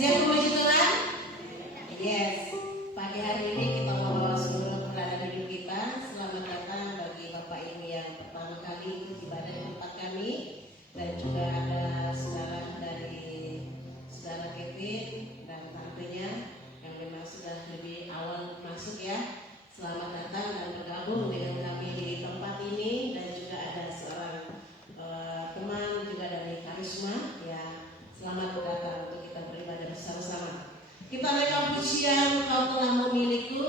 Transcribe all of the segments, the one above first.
Siap memuji Tuhan? Yes. Pagi hari ini kita membawa seluruh pelayanan hidup kita. Selamat datang bagi Bapak Ibu yang pertama kali ikut ibadah di tempat kami, dan juga ada saudara dari saudara Kevin dan tantenya yang memang sudah lebih awal masuk ya. Selamat datang dan bergabung dengan kami di tempat ini, dan juga ada seorang teman juga dari Karisma ya. Selamat datang untuk kita beribadah bersama-sama. Kita naikkan pujian Kau Telah Memilihku.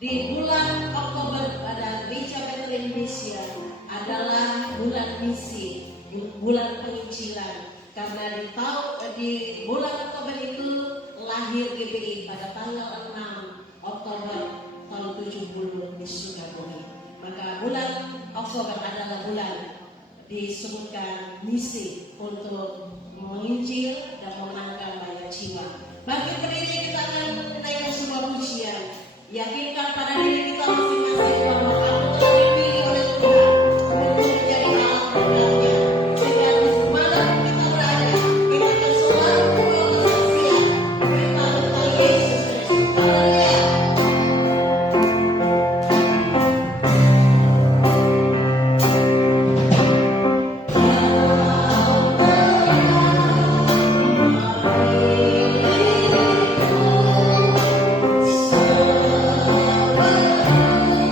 Di bulan Oktober pada Gereja Bethel Indonesia adalah bulan misi, bulan penginjilan. Karena di bulan Oktober itu lahir GBI pada tanggal 6 Oktober tahun 70 di Sukabumi. Maka bulan Oktober adalah bulan disebutkan misi untuk menginjil dan memenangkan banyak jiwa. Bagi berdiri kita akan menaikkan sebuah pujian. Yakinkan pada diri kita masing-masing bahwa kamu telah dipilih oleh Tuhan untuk menjadi alat programnya. Sehingga dimanapun kita berada, kita akan selalu membawa kesaksian berita tentang Yesus Kristus. Haleluya. Oh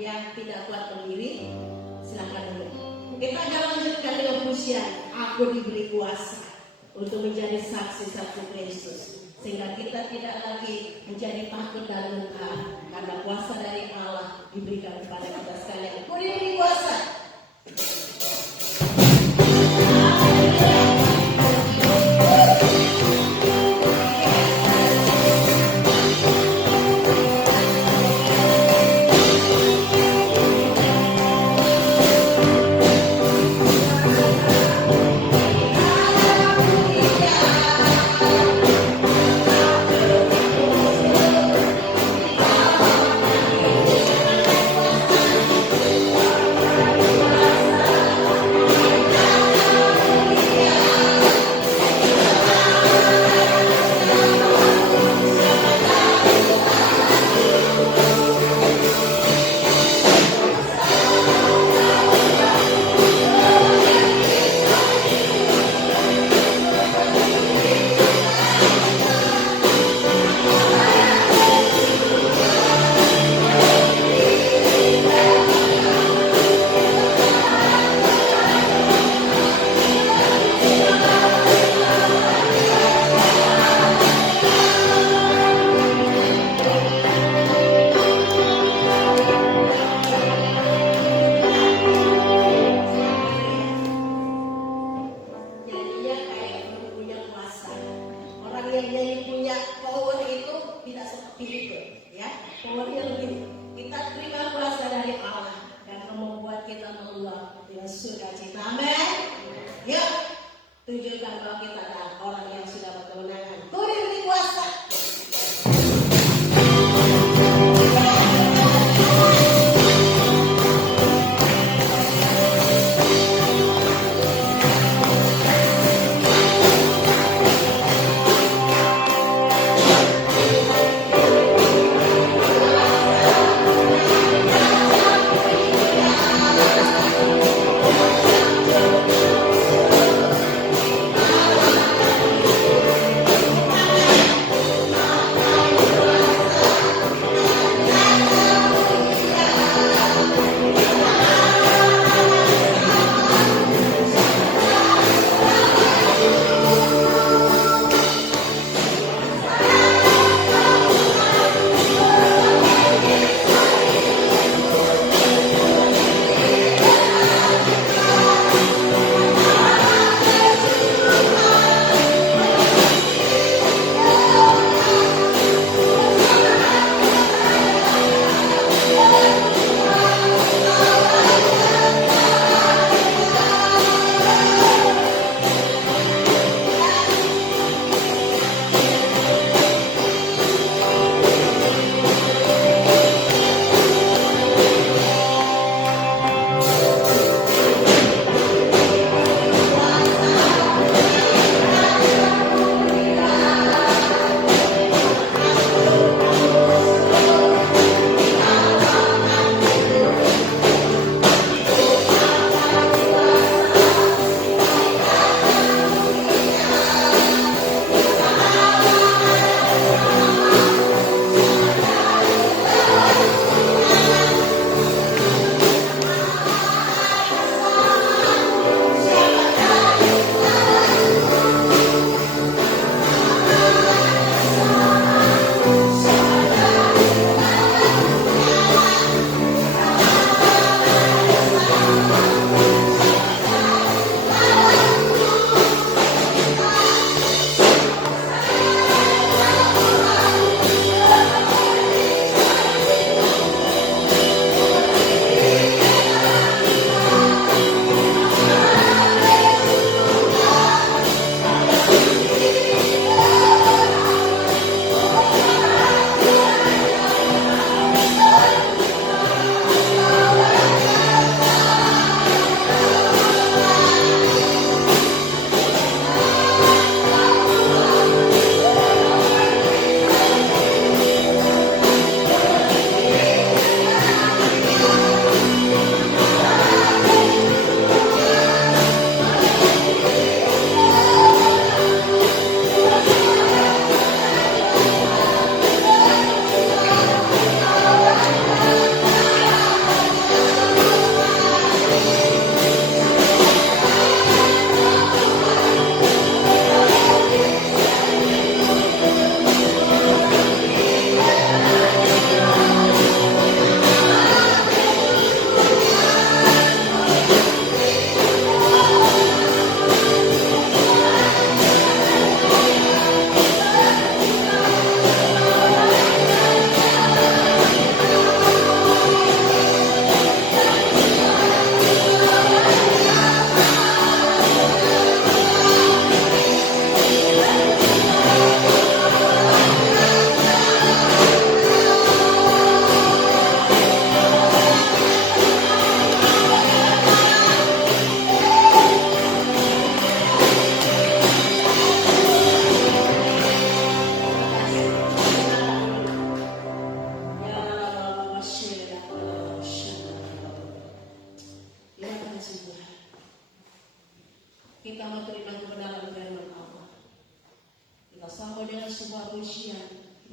yang tidak kuat berdiri, silakan duduk. Kita akan lanjutkan dengan pujian Aku Diberi Kuasa untuk menjadi saksi-saksi Kristus, sehingga kita tidak lagi menjadi takut dan luka, karena kuasa dari Allah diberikan kepada kita sekalian. Aku diberi kuasa.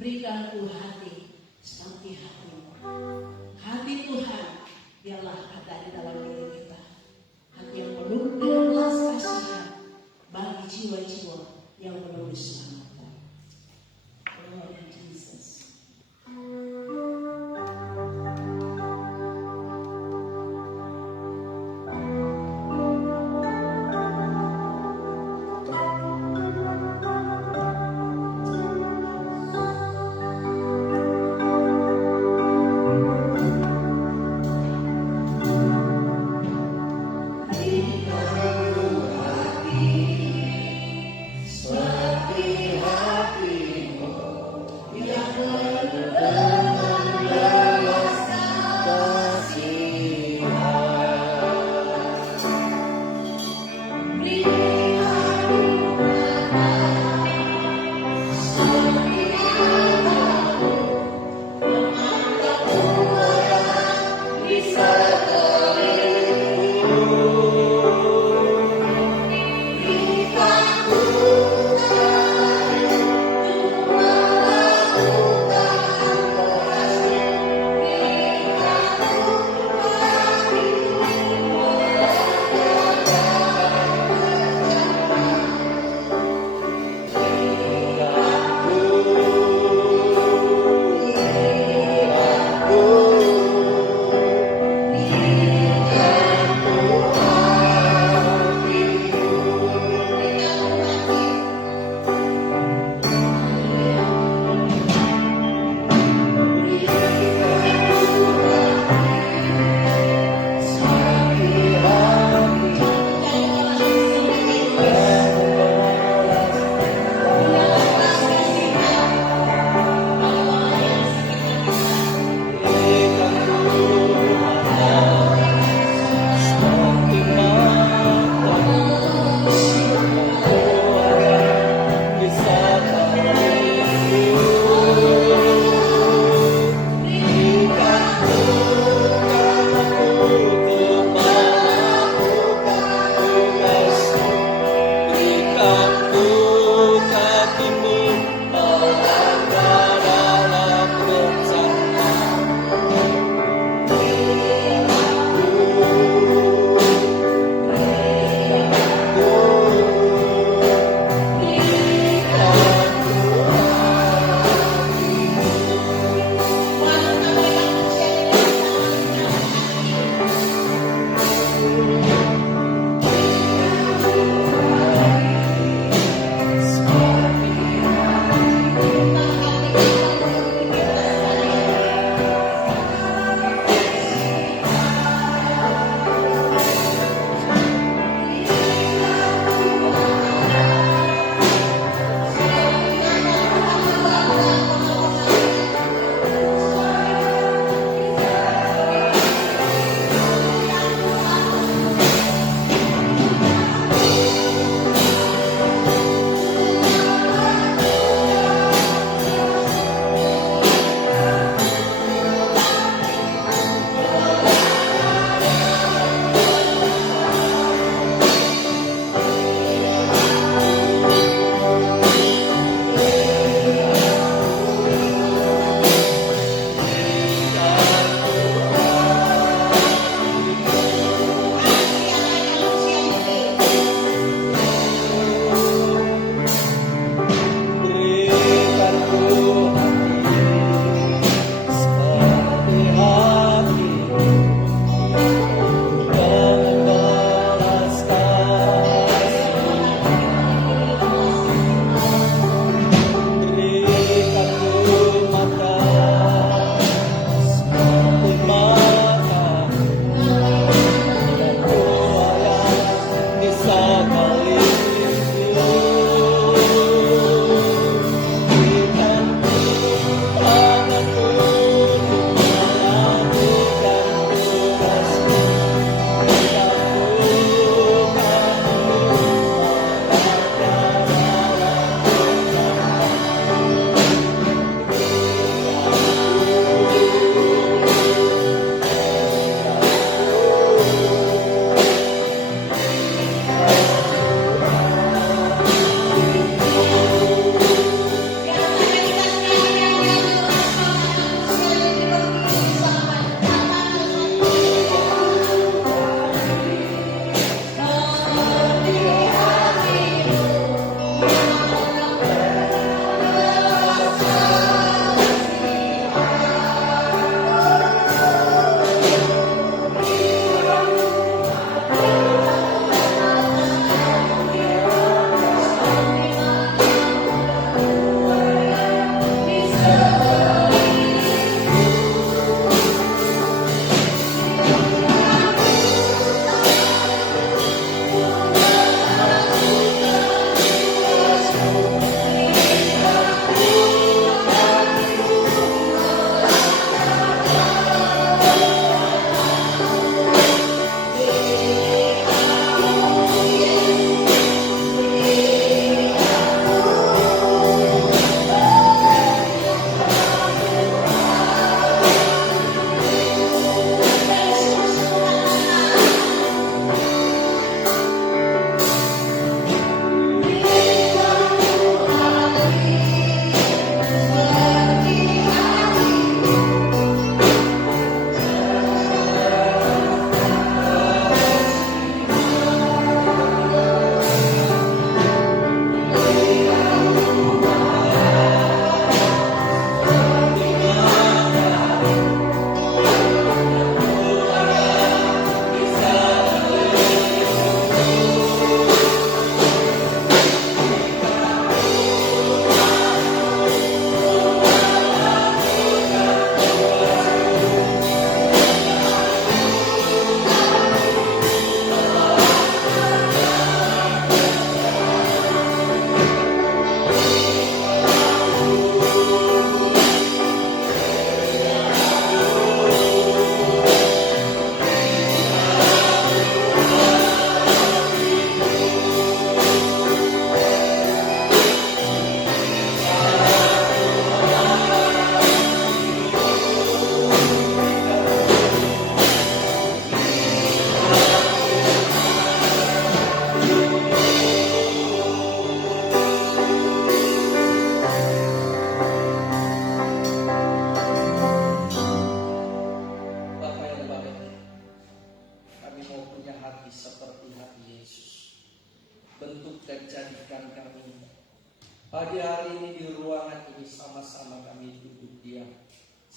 berikan ku hati seperti hatimu. Hati Tuhan biarlah ada di dalam diri kita. Hati yang penuh dengan belas kasihan bagi jiwa-jiwa yang belum diselamatkan. Lord Jesus. Seperti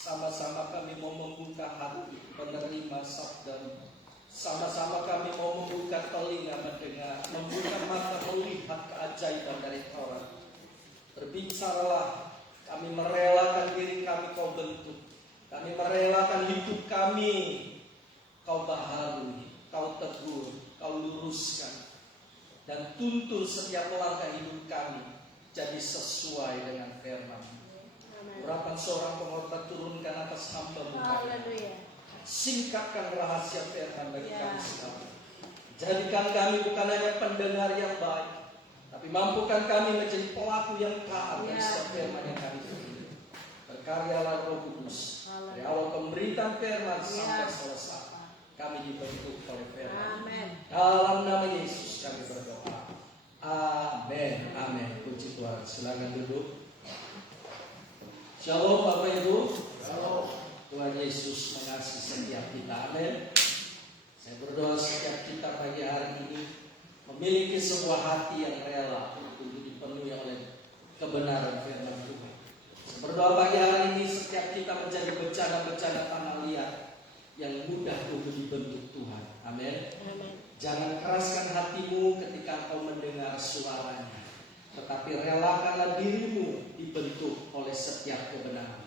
Sama-sama kami mau membuka hati menerima sabda-Mu. Sama-sama kami mau membuka telinga mendengar, membuka mata melihat keajaiban dari Taurat. Berbicaralah, kami merelakan diri kami Kau bentuk. Kami merelakan hidup kami Kau baharui, Kau tegur, Kau luruskan. Dan tuntun setiap langkah hidup kami jadi sesuai dengan firman-Mu. Urapan seorang pengorban turunkan atas hamba-Mu. Singkatkan rahasia firman bagi kami sekalian. Jadikan kami bukan hanya pendengar yang baik, tapi mampukan kami menjadi pelaku yang taat dari setiap firman yang kami terima. Berkaryalah Roh Kudus. Dari awal pemberitaan firman sampai selesai, kami dibentuk oleh firman. Dalam nama Yesus kami berdoa. Amin. Amin. Puji Tuhan. Silakan duduk. Shalom Bapak Ibu. Shalom. Tuhan Yesus mengasihi setiap kita. Amin. Saya berdoa setiap kita pagi hari ini memiliki sebuah hati yang rela untuk dipenuhi oleh kebenaran firman Tuhan. Saya berdoa pagi hari ini setiap kita menjadi bencana-bencana tanah liat yang mudah untuk dibentuk Tuhan. Amin. Jangan keraskan hatimu ketika kau mendengar suaranya, tetapi relakanlah dirimu dibentuk oleh setiap kebenaran.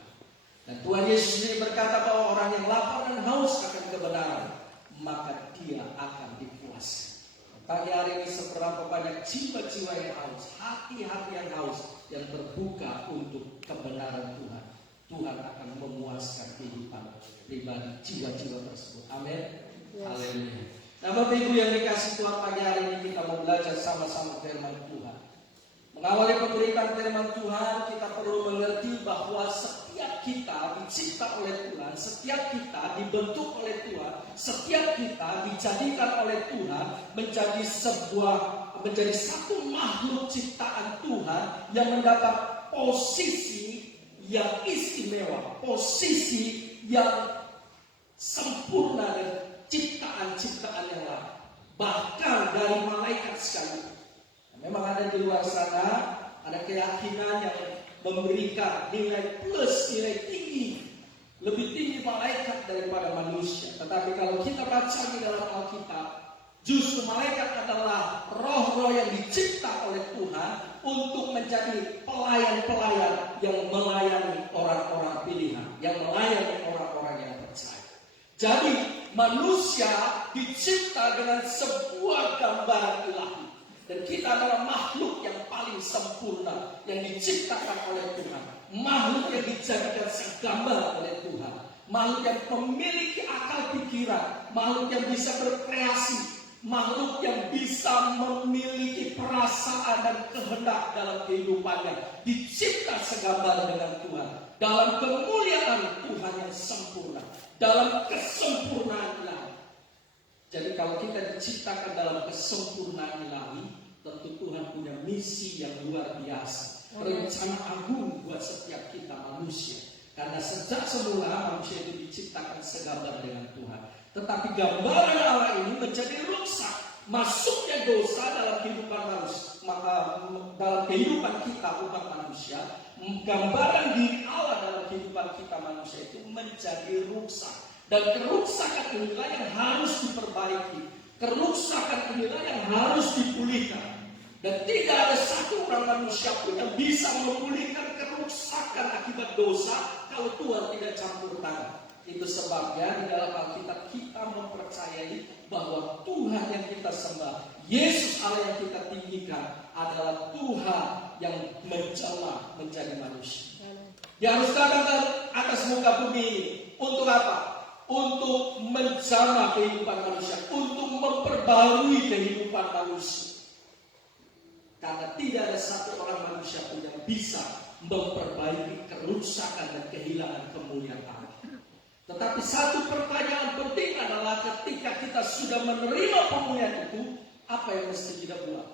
Dan Tuhan Yesus sendiri berkata bahwa orang yang lapar dan haus akan kebenaran, maka dia akan dipuaskan. Pagi hari ini seberapa banyak jiwa-jiwa yang haus, hati-hati yang haus, yang terbuka untuk kebenaran Tuhan. Tuhan akan memuaskan kehidupan pribadi jiwa-jiwa tersebut. Amin. Haleluya. Nah Bapak Ibu yang dikasih Tuhan, pagi hari ini kita mau belajar sama-sama firman Tuhan. Mengawali pemberitaan firman Tuhan, kita perlu mengerti bahwa setiap kita dicipta oleh Tuhan, setiap kita dibentuk oleh Tuhan, setiap kita dijadikan oleh Tuhan menjadi satu makhluk ciptaan Tuhan yang mendapat posisi yang istimewa, posisi yang sempurna dari ciptaan-ciptaan yang lain, bahkan dari malaikat sekalipun. Memang ada di luar sana, ada keyakinan yang memberikan nilai plus, nilai tinggi, lebih tinggi malaikat daripada manusia. Tetapi kalau kita baca di dalam Alkitab, justru malaikat adalah roh-roh yang dicipta oleh Tuhan untuk menjadi pelayan-pelayan yang melayani orang-orang pilihan, yang melayani orang-orang yang percaya. Jadi manusia dicipta dengan sebuah gambaran ilahi. Dan kita adalah makhluk yang paling sempurna yang diciptakan oleh Tuhan. Makhluk yang dijadikan segambar oleh Tuhan. Makhluk yang memiliki akal pikiran. Makhluk yang bisa berkreasi. Makhluk yang bisa memiliki perasaan dan kehendak dalam kehidupannya. Dicipta segambar dengan Tuhan. Dalam kemuliaan Tuhan yang sempurna. Dalam kesempurnaan ilahi. Jadi kalau kita diciptakan dalam kesempurnaan ilahi, tentu Tuhan punya misi yang luar biasa. Rencana agung buat setiap kita manusia. Karena sejak semula manusia itu diciptakan segambar dengan Tuhan. Tetapi gambaran Allah ini menjadi rusak. Masuknya dosa dalam kehidupan manusia, maka dalam kehidupan kita umat manusia, gambaran diri Allah dalam kehidupan kita manusia itu menjadi rusak. Dan kerusakan inilah yang harus diperbaiki. Kerusakan inilah yang harus dipulihkan. Dan tidak ada satu orang manusia pun yang bisa memulihkan kerusakan akibat dosa kalau Tuhan tidak campur tangan. Itu sebabnya di dalam Alkitab kita mempercayai bahwa Tuhan yang kita sembah, Yesus Allah yang kita tinggikan adalah Tuhan yang menjelma menjadi manusia. Dia harus datang ke atas muka bumi ini. Untuk apa? Untuk menjamah kehidupan manusia, untuk memperbarui kehidupan manusia. Karena tidak ada satu orang manusia pun yang bisa memperbaiki kerusakan dan kehilangan kemuliaan Allah. Tetapi satu pertanyaan penting adalah ketika kita sudah menerima pemulihan itu, apa yang mesti kita buat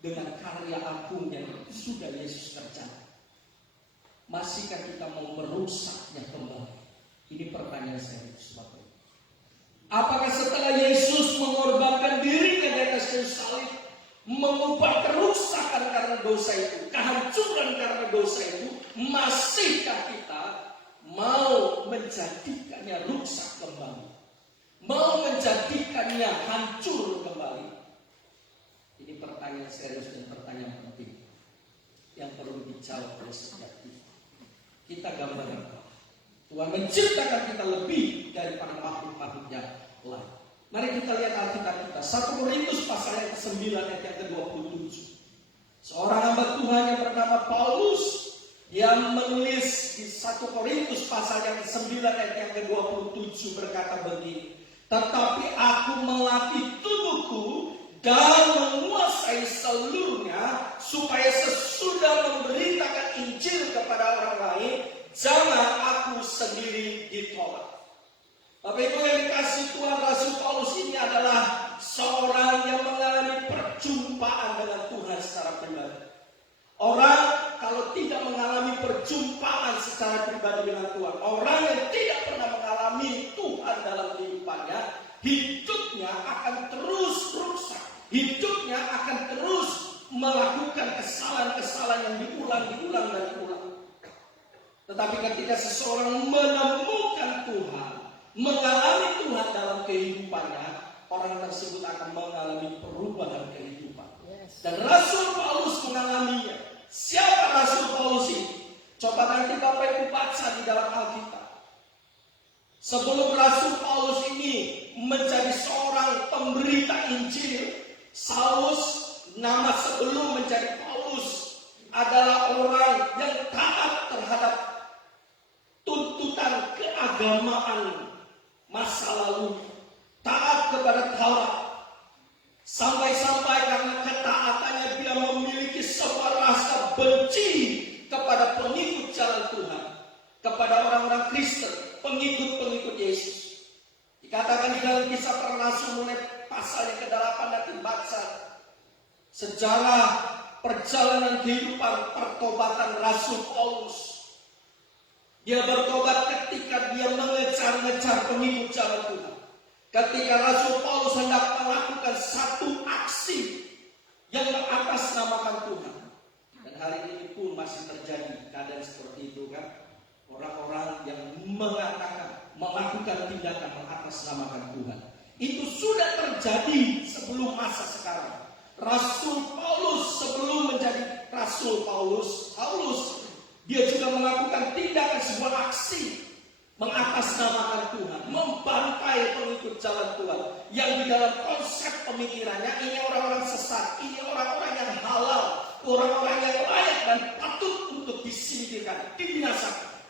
dengan karya agung yang sudah Yesus kerjakan? Masihkah kita mau merusaknya kembali? Ini pertanyaan saya, Bapak. Apakah setelah Yesus mengorbankan dirinya di atas kayu salib, mengubah kerusakan karena dosa itu, kehancuran karena dosa itu, masihkah kita mau mau menjadikannya rusak kembali, mau menjadikannya hancur kembali? Ini pertanyaan serius dan pertanyaan penting yang perlu dijawab oleh setiap kita. Kita gambarkan Tuhan menciptakan kita lebih daripada makhluk-makhluk yang lain. Mari kita lihat Alkitab kita. 1 Korintus pasal yang ke-9 ayat yang ke-27. Seorang hamba Tuhan yang bernama Paulus yang menulis di 1 Korintus pasal yang ke-9 ayat yang ke-27 berkata begini. Tetapi aku melatih tubuhku dan menguasai seluruhnya supaya sesudah memberitakan Injil kepada orang lain, jangan aku sendiri ditolak. Bapak Ibu yang dikasihi Tuhan, Rasul Paulus ini adalah seorang yang mengalami perjumpaan dengan Tuhan secara pribadi. Orang kalau tidak mengalami perjumpaan secara pribadi dengan Tuhan, orang yang tidak pernah mengalami Tuhan dalam kehidupannya, hidupnya akan terus rusak. Hidupnya akan terus melakukan kesalahan-kesalahan yang diulang dan diulang. Tetapi ketika seseorang menemukan Tuhan, mengalami Tuhan dalam kehidupannya, orang tersebut akan mengalami perubahan kehidupan. Dan Rasul Paulus mengalaminya. Siapa Rasul Paulus ini? Coba nanti Bapak Ibu baca di dalam Alkitab. Sebelum Rasul Paulus ini menjadi seorang pemberita Injil, Saulus, nama sebelum menjadi Paulus, adalah orang yang taat terhadap tuntutan keagamaan masa lalu, taat kepada Taurat. Sampai-sampai karena ketaatannya dia memiliki sebuah rasa benci kepada pengikut jalan Tuhan, kepada orang-orang Kristen, pengikut-pengikut Yesus. Dikatakan di dalam Kisah Para Rasul mulai pasal yang ke-8 nanti baca sejarah perjalanan kehidupan pertobatan Rasul Paulus. Dia bertobat ketika dia mengejar-ngejar pengikut jalan Tuhan. Ketika Rasul Paulus hendak melakukan satu aksi yang mengatasnamakan Tuhan. Dan hari ini pun masih terjadi keadaan seperti itu kan. Orang-orang yang melakukan tindakan mengatasnamakan Tuhan. Itu sudah terjadi sebelum masa sekarang. Rasul Paulus sebelum menjadi Rasul Paulus, dia juga melakukan tindakan sebuah aksi mengatasnamakan Tuhan, membantai pengikut jalan Tuhan yang di dalam konsep pemikirannya ini orang-orang sesat, ini orang-orang yang halal, orang-orang yang layak dan patut untuk disingkirkan, dibinasakan,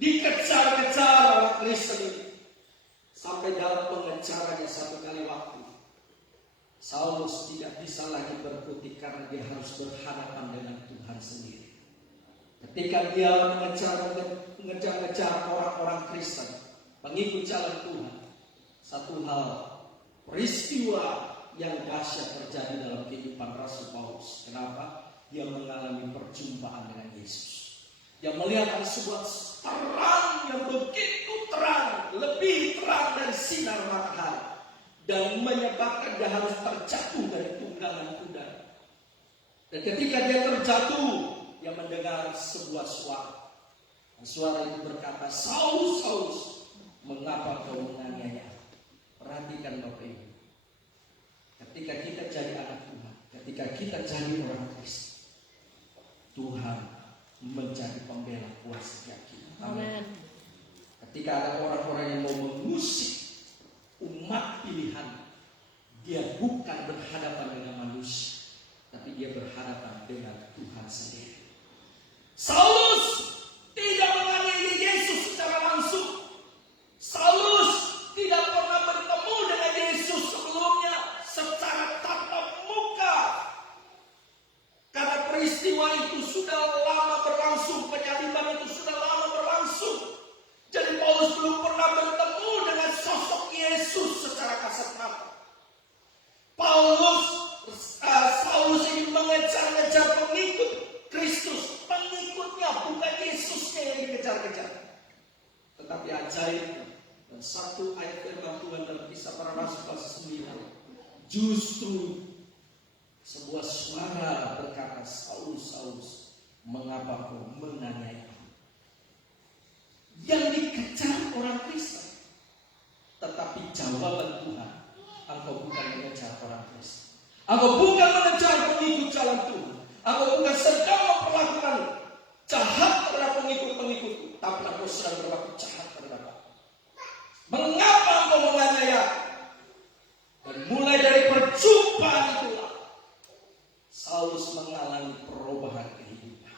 dikejar-kejar orang Kristen ini. Sampai dalam pengejarannya satu kali waktu, Saulus tidak bisa lagi berkutik karena dia harus berhadapan dengan Tuhan sendiri. Ketika dia mengejar-ngejar orang-orang Kristen, pengikut jalan Tuhan, satu hal, peristiwa yang dahsyat terjadi dalam kehidupan Rasul Paulus. Kenapa? Dia mengalami perjumpaan dengan Yesus. Dia melihat sebuah terang yang begitu terang, lebih terang dari sinar matahari, dan menyebabkan dia harus terjatuh dari tunggangan kuda. Dan ketika dia terjatuh, dia mendengar sebuah suara. Dan suara itu berkata, Saulus, Saulus, mengapa kau menganiaya? Perhatikan Bapak Ibu. Ketika kita jadi anak Tuhan, ketika kita jadi orang Kristen, Tuhan menjadi pembela buat setiap kita. Amin. Ketika ada orang-orang yang mau mengusik umat pilihan, dia bukan berhadapan dengan manusia, tapi dia berhadapan dengan Tuhan sendiri. Saulus tidak menganiaya Yesus secara langsung. Saulus tidak pernah bertemu dengan Yesus sebelumnya secara tatap muka. Karena peristiwa itu sudah lama berlangsung, penyaliban itu sudah lama berlangsung. Jadi Paulus belum pernah bertemu dengan sosok Yesus secara kasat mata. Saulus ini mengejar-ngejar pengikut Kristus, pengikutnya, bukan Yesusnya yang dikejar-kejar. Tetapi ajaib, dan satu ayat firman Tuhan dalam Kisah Para Rasul pasal 9, justru sebuah suara berkata, Saulus, Saulus, mengapa kau menganiaya aku? Yang dikejar orang Kristen. Tetapi jawaban Tuhan, engkau bukan mengejar orang Kristen. Engkau bukan mengejar pengikut jalan Tuhan. Engkau bukan sedang memperlakukan jahat terhadap pengikut-pengikutku, tapi engkau sedang berlaku jahat terhadap aku. Mengapa engkau menganiaya? Dan mulai dari perjumpaan itulah Saulus mengalami perubahan kehidupan.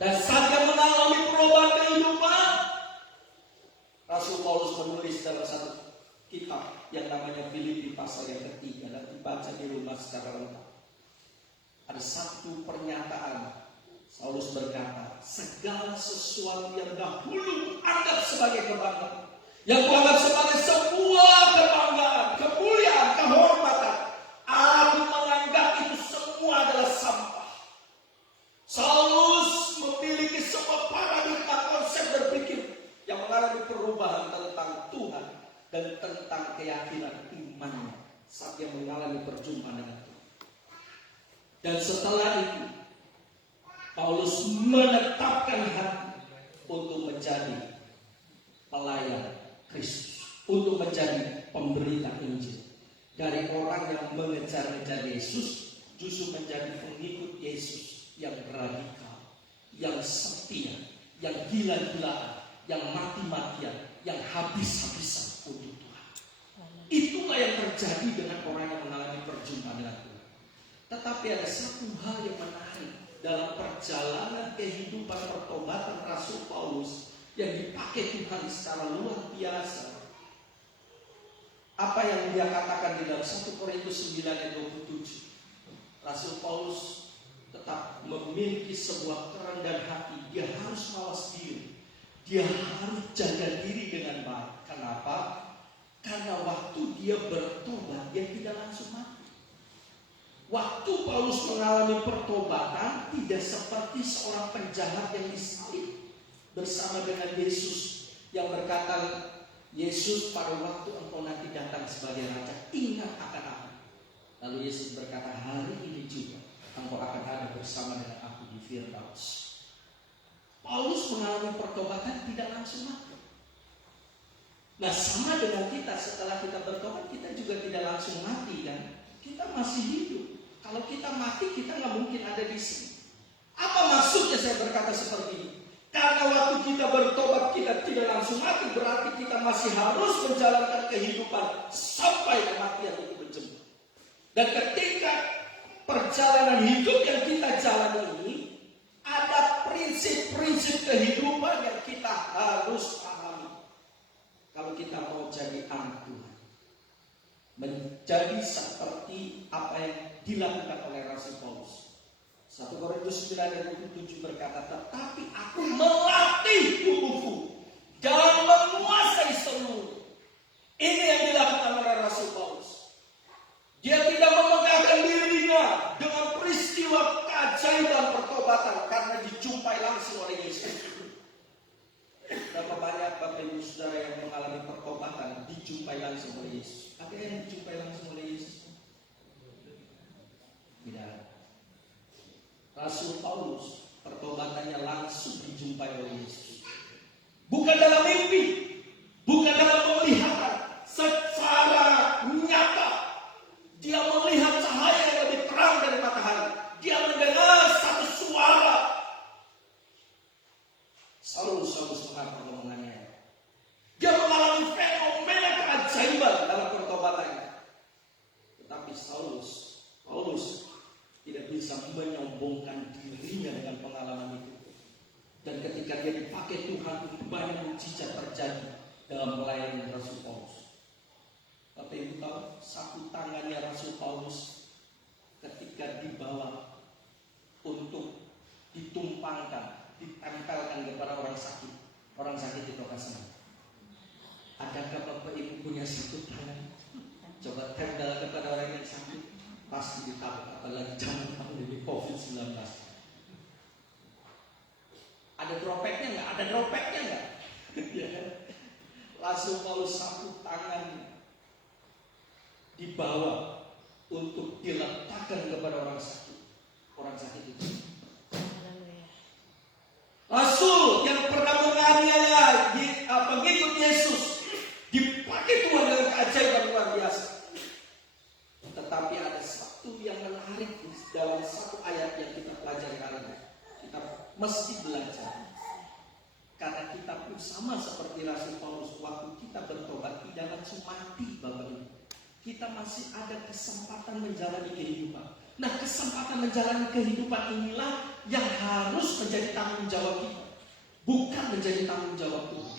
Dan saat dia mengalami perubahan kehidupan, Rasul Paulus menulis dalam satu kitab yang namanya Filipi pasal yang ketiga, dan dibaca di rumah secara lengkap. Ada satu pernyataan. Saulus berkata, segala sesuatu yang dahulu anggap sebagai kebanggaan, yang kuanggap sebagai sebuah kebanggaan, kemuliaan, kehormatan, aku menganggap itu semua adalah sampah. Saulus memiliki sebuah paradigma konsep berpikir yang mengalami perubahan tentang Tuhan dan tentang keyakinan imannya saat dia mengalami perjumpaan dengan Tuhan. Dan setelah itu Paulus menetapkan hati untuk menjadi pelayan Kristus, untuk menjadi pemberita Injil. Dari orang yang mengejar-ngejar Yesus, justru menjadi pengikut Yesus yang radikal, yang setia, yang gila-gilaan, yang mati-matian, yang habis-habisan untuk Tuhan. Itulah yang terjadi dengan orang yang mengalami perjumpaan dengan Tuhan. Tetapi ada satu hal yang menarik dalam perjalanan kehidupan pertobatan Rasul Paulus yang dipakai Tuhan secara luar biasa. Apa yang dia katakan di dalam 1 Korintus 9 ayat 27. Rasul Paulus tetap memiliki sebuah kerendahan hati. Dia harus mawas diri. Dia harus jaga diri dengan baik. Kenapa? Karena waktu dia bertobat, dia tidak langsung mati. Waktu Paulus mengalami pertobatan, tidak seperti seorang penjahat yang disalib bersama dengan Yesus yang berkata, Yesus, pada waktu engkau nanti datang sebagai raja, ingat akan aku. Lalu Yesus berkata, hari ini juga engkau akan ada bersama dengan aku di Firdaus. Paulus mengalami pertobatan tidak langsung mati. Nah, sama dengan kita, setelah kita bertobat, kita juga tidak langsung mati kan? Kita masih hidup. Kalau kita mati, kita nggak mungkin ada di sini. Apa maksudnya saya berkata seperti ini? Karena waktu kita bertobat, kita tidak langsung mati, berarti kita masih harus menjalankan kehidupan sampai kematian itu berjemput. Dan ketika perjalanan hidup yang kita jalani ini, ada prinsip-prinsip kehidupan yang kita harus pahami. Kalau kita mau jadi anak Tuhan, menjadi seperti apa yang dilakukan oleh Rasul Paulus. 1 Korintus 9 ayat 27 berkata, tetapi aku melatih tubuhku dan menguasai seluruh. Ini yang dilakukan oleh Rasul Paulus. Dia tidak memegahkan dirinya dengan peristiwa keajaiban pertobatan karena dijumpai langsung oleh Yesus. Berapa banyak Bapak Ibu Saudara yang mengalami pertobatan dijumpai langsung oleh Yesus? Ada yang dijumpai langsung oleh Yesus? Tidak. Rasul Paulus pertobatannya langsung dijumpai oleh Yesus. Bukan dalam mimpi, bukan dalam penglihatan, secara nyata. Dia melihat cahaya yang lebih terang dari matahari. Dia mendengar satu suara. Saulus mengapa menganiaya. Dia mengalami fenomena keajaiban dalam pertobatannya. Tetapi Paulus tidak bisa menyombongkan dirinya dengan pengalaman itu. Dan ketika dia dipakai Tuhan, banyak mukjizat terjadi dalam pelayanan Rasul Paulus. Tapi ibu tahu, sapu tangannya Rasul Paulus ketika dibawa untuk ditumpangkan, ditempelkan kepada orang sakit di lokasi. Adakah Bapak Ibu punya satu tangan? Coba tempel kepada orang yang sakit. Pasti ditabuk, apalagi zaman pandemi COVID-19. Ada dropeknya nggak? Ada dropeknya nggak? Langsung Paulus sapu tangan dibawa untuk diletakkan kepada orang sakit itu. Rasul yang pernah menganiaya pengikut Yesus sama seperti Rasul Paulus, waktu kita bertobat tidak langsung mati, Bapak Ibu. Kita masih ada kesempatan menjalani kehidupan. Nah, kesempatan menjalani kehidupan inilah yang harus menjadi tanggung jawab kita, bukan menjadi tanggung jawab Tuhan.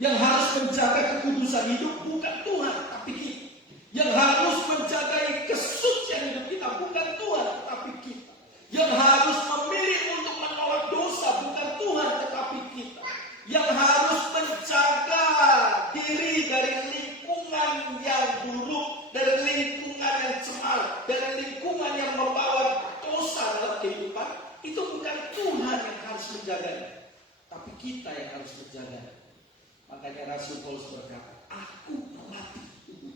Yang harus menjaga kekudusan hidup bukan Tuhan, tapi kita. Yang harus menjaga kesucian hidup kita bukan Tuhan, tetapi kita. Yang harus memilih untuk menolak dosa bukan Tuhan, tetapi kita. Yang harus menjaga diri dari lingkungan yang buruk, dari lingkungan yang cemar, dari lingkungan yang membawa dosa dalam kehidupan, itu bukan Tuhan yang harus menjaganya, tapi kita yang harus menjaganya. Makanya Rasul Paulus berkata, aku melatih tubuh,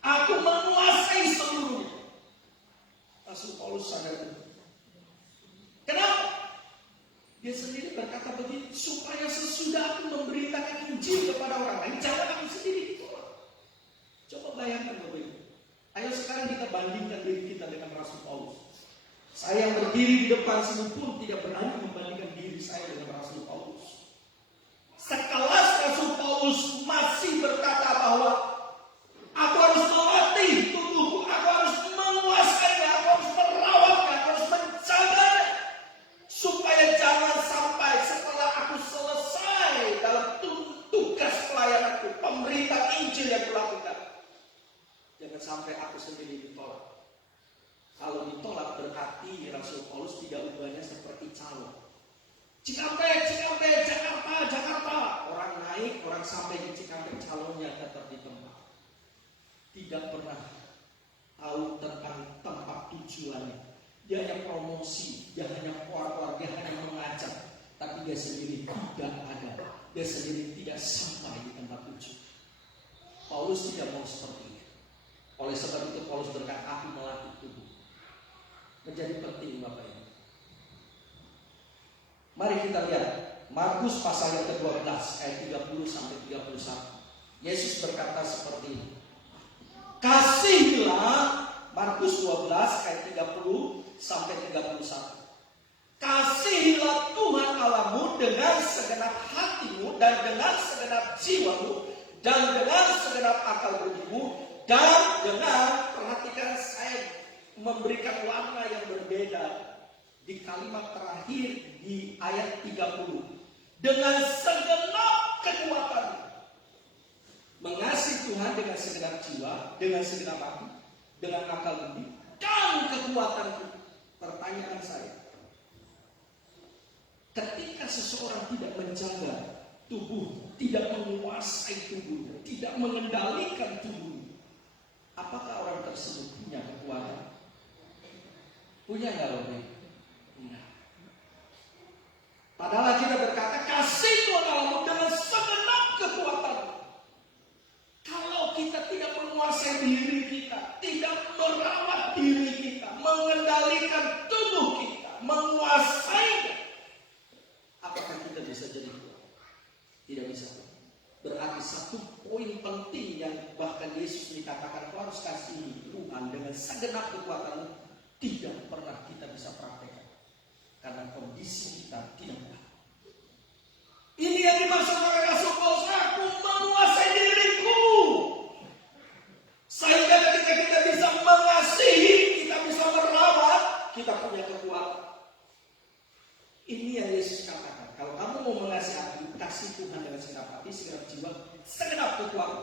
aku menguasai seluruhnya. Rasul Paulus sadar itu. Kenapa? Dia sendiri berkata begitu, supaya sesudah aku memberitakan Injil kepada orang lain, jangan aku sendiri ditolak. Coba bayangkan Bapak Ibu. Ayo sekarang kita bandingkan diri kita dengan Rasul Paulus. Saya yang berdiri di depan sini pun tidak berani membandingkan diri saya dengan Rasul Paulus. Sekelas Rasul Paulus masih berkata bahwa aku harus melatih tubuhku, aku harus menguasainya, aku harus merawatnya, aku harus menjaganya, supaya jangan sampai setelah aku selesai dalam tugas pelayananku, pemberitaan Injil yang kulakukan, jangan sampai aku sendiri ditolak. Kalau ditolak berarti Rasul Paulus tidak ubahnya seperti calon. Cikampek, Jakarta. Orang naik, orang sampai di Cikampek, calonnya tetap di tempat. Tidak pernah tahu tentang tempat tujuannya. Dia hanya promosi, dia hanya keluar, dia hanya mengajak. Tapi dia sendiri tidak ada. Dia sendiri tidak sampai di tempat tujuan. Paulus tidak mau seperti itu. Oleh sebab itu Paulus berkata, aku melatih tubuh. Menjadi penting Bapak Ibu. Mari kita lihat Markus pasal yang ke-12 ayat 30 sampai 31. Yesus berkata seperti ini. Kasihilah, Markus 12 ayat 30 sampai 31. Kasihilah Tuhan Allahmu dengan segenap hatimu dan dengan segenap jiwamu dan dengan segenap akal budimu dan dengan, perhatikan saya memberikan warna yang berbeda di kalimat terakhir di ayat 30. Dengan segenap kekuatan. Mengasihi Tuhan dengan segenap jiwa, dengan segenap hati, dengan akal budi, dan kekuatan. Pertanyaan saya, ketika seseorang tidak menjaga tubuh, tidak menguasai tubuh, tidak mengendalikan tubuh, apakah orang tersebut punya kekuatan? Punya nggak Bapak? Punya. Padahal kita berkata kasih Tuhan Allahmu dengan segenap kekuatan. Kalau kita tidak menguasai diri kita, tidak merawat diri kita, mengendalikan tubuh kita, menguasainya, apakah kita bisa jadi kuat? Tidak bisa. Berarti satu poin penting yang bahkan Yesus dikatakan kau harus kasihi Tuhan dengan segenap kekuatan, tidak pernah kita bisa praktekkan karena kondisi kita tidak ada. Ini yang dimaksud oleh Rasul Paulus, aku menguasai diriku. Sehingga ketika kita bisa mengasihi, kita bisa merawat, kita punya kekuatan. Ini yang Yesus katakan. Kalau kamu mau mengasihi aku, kasih Tuhan dengan segenap hati, segenap jiwa, segenap kekuatan.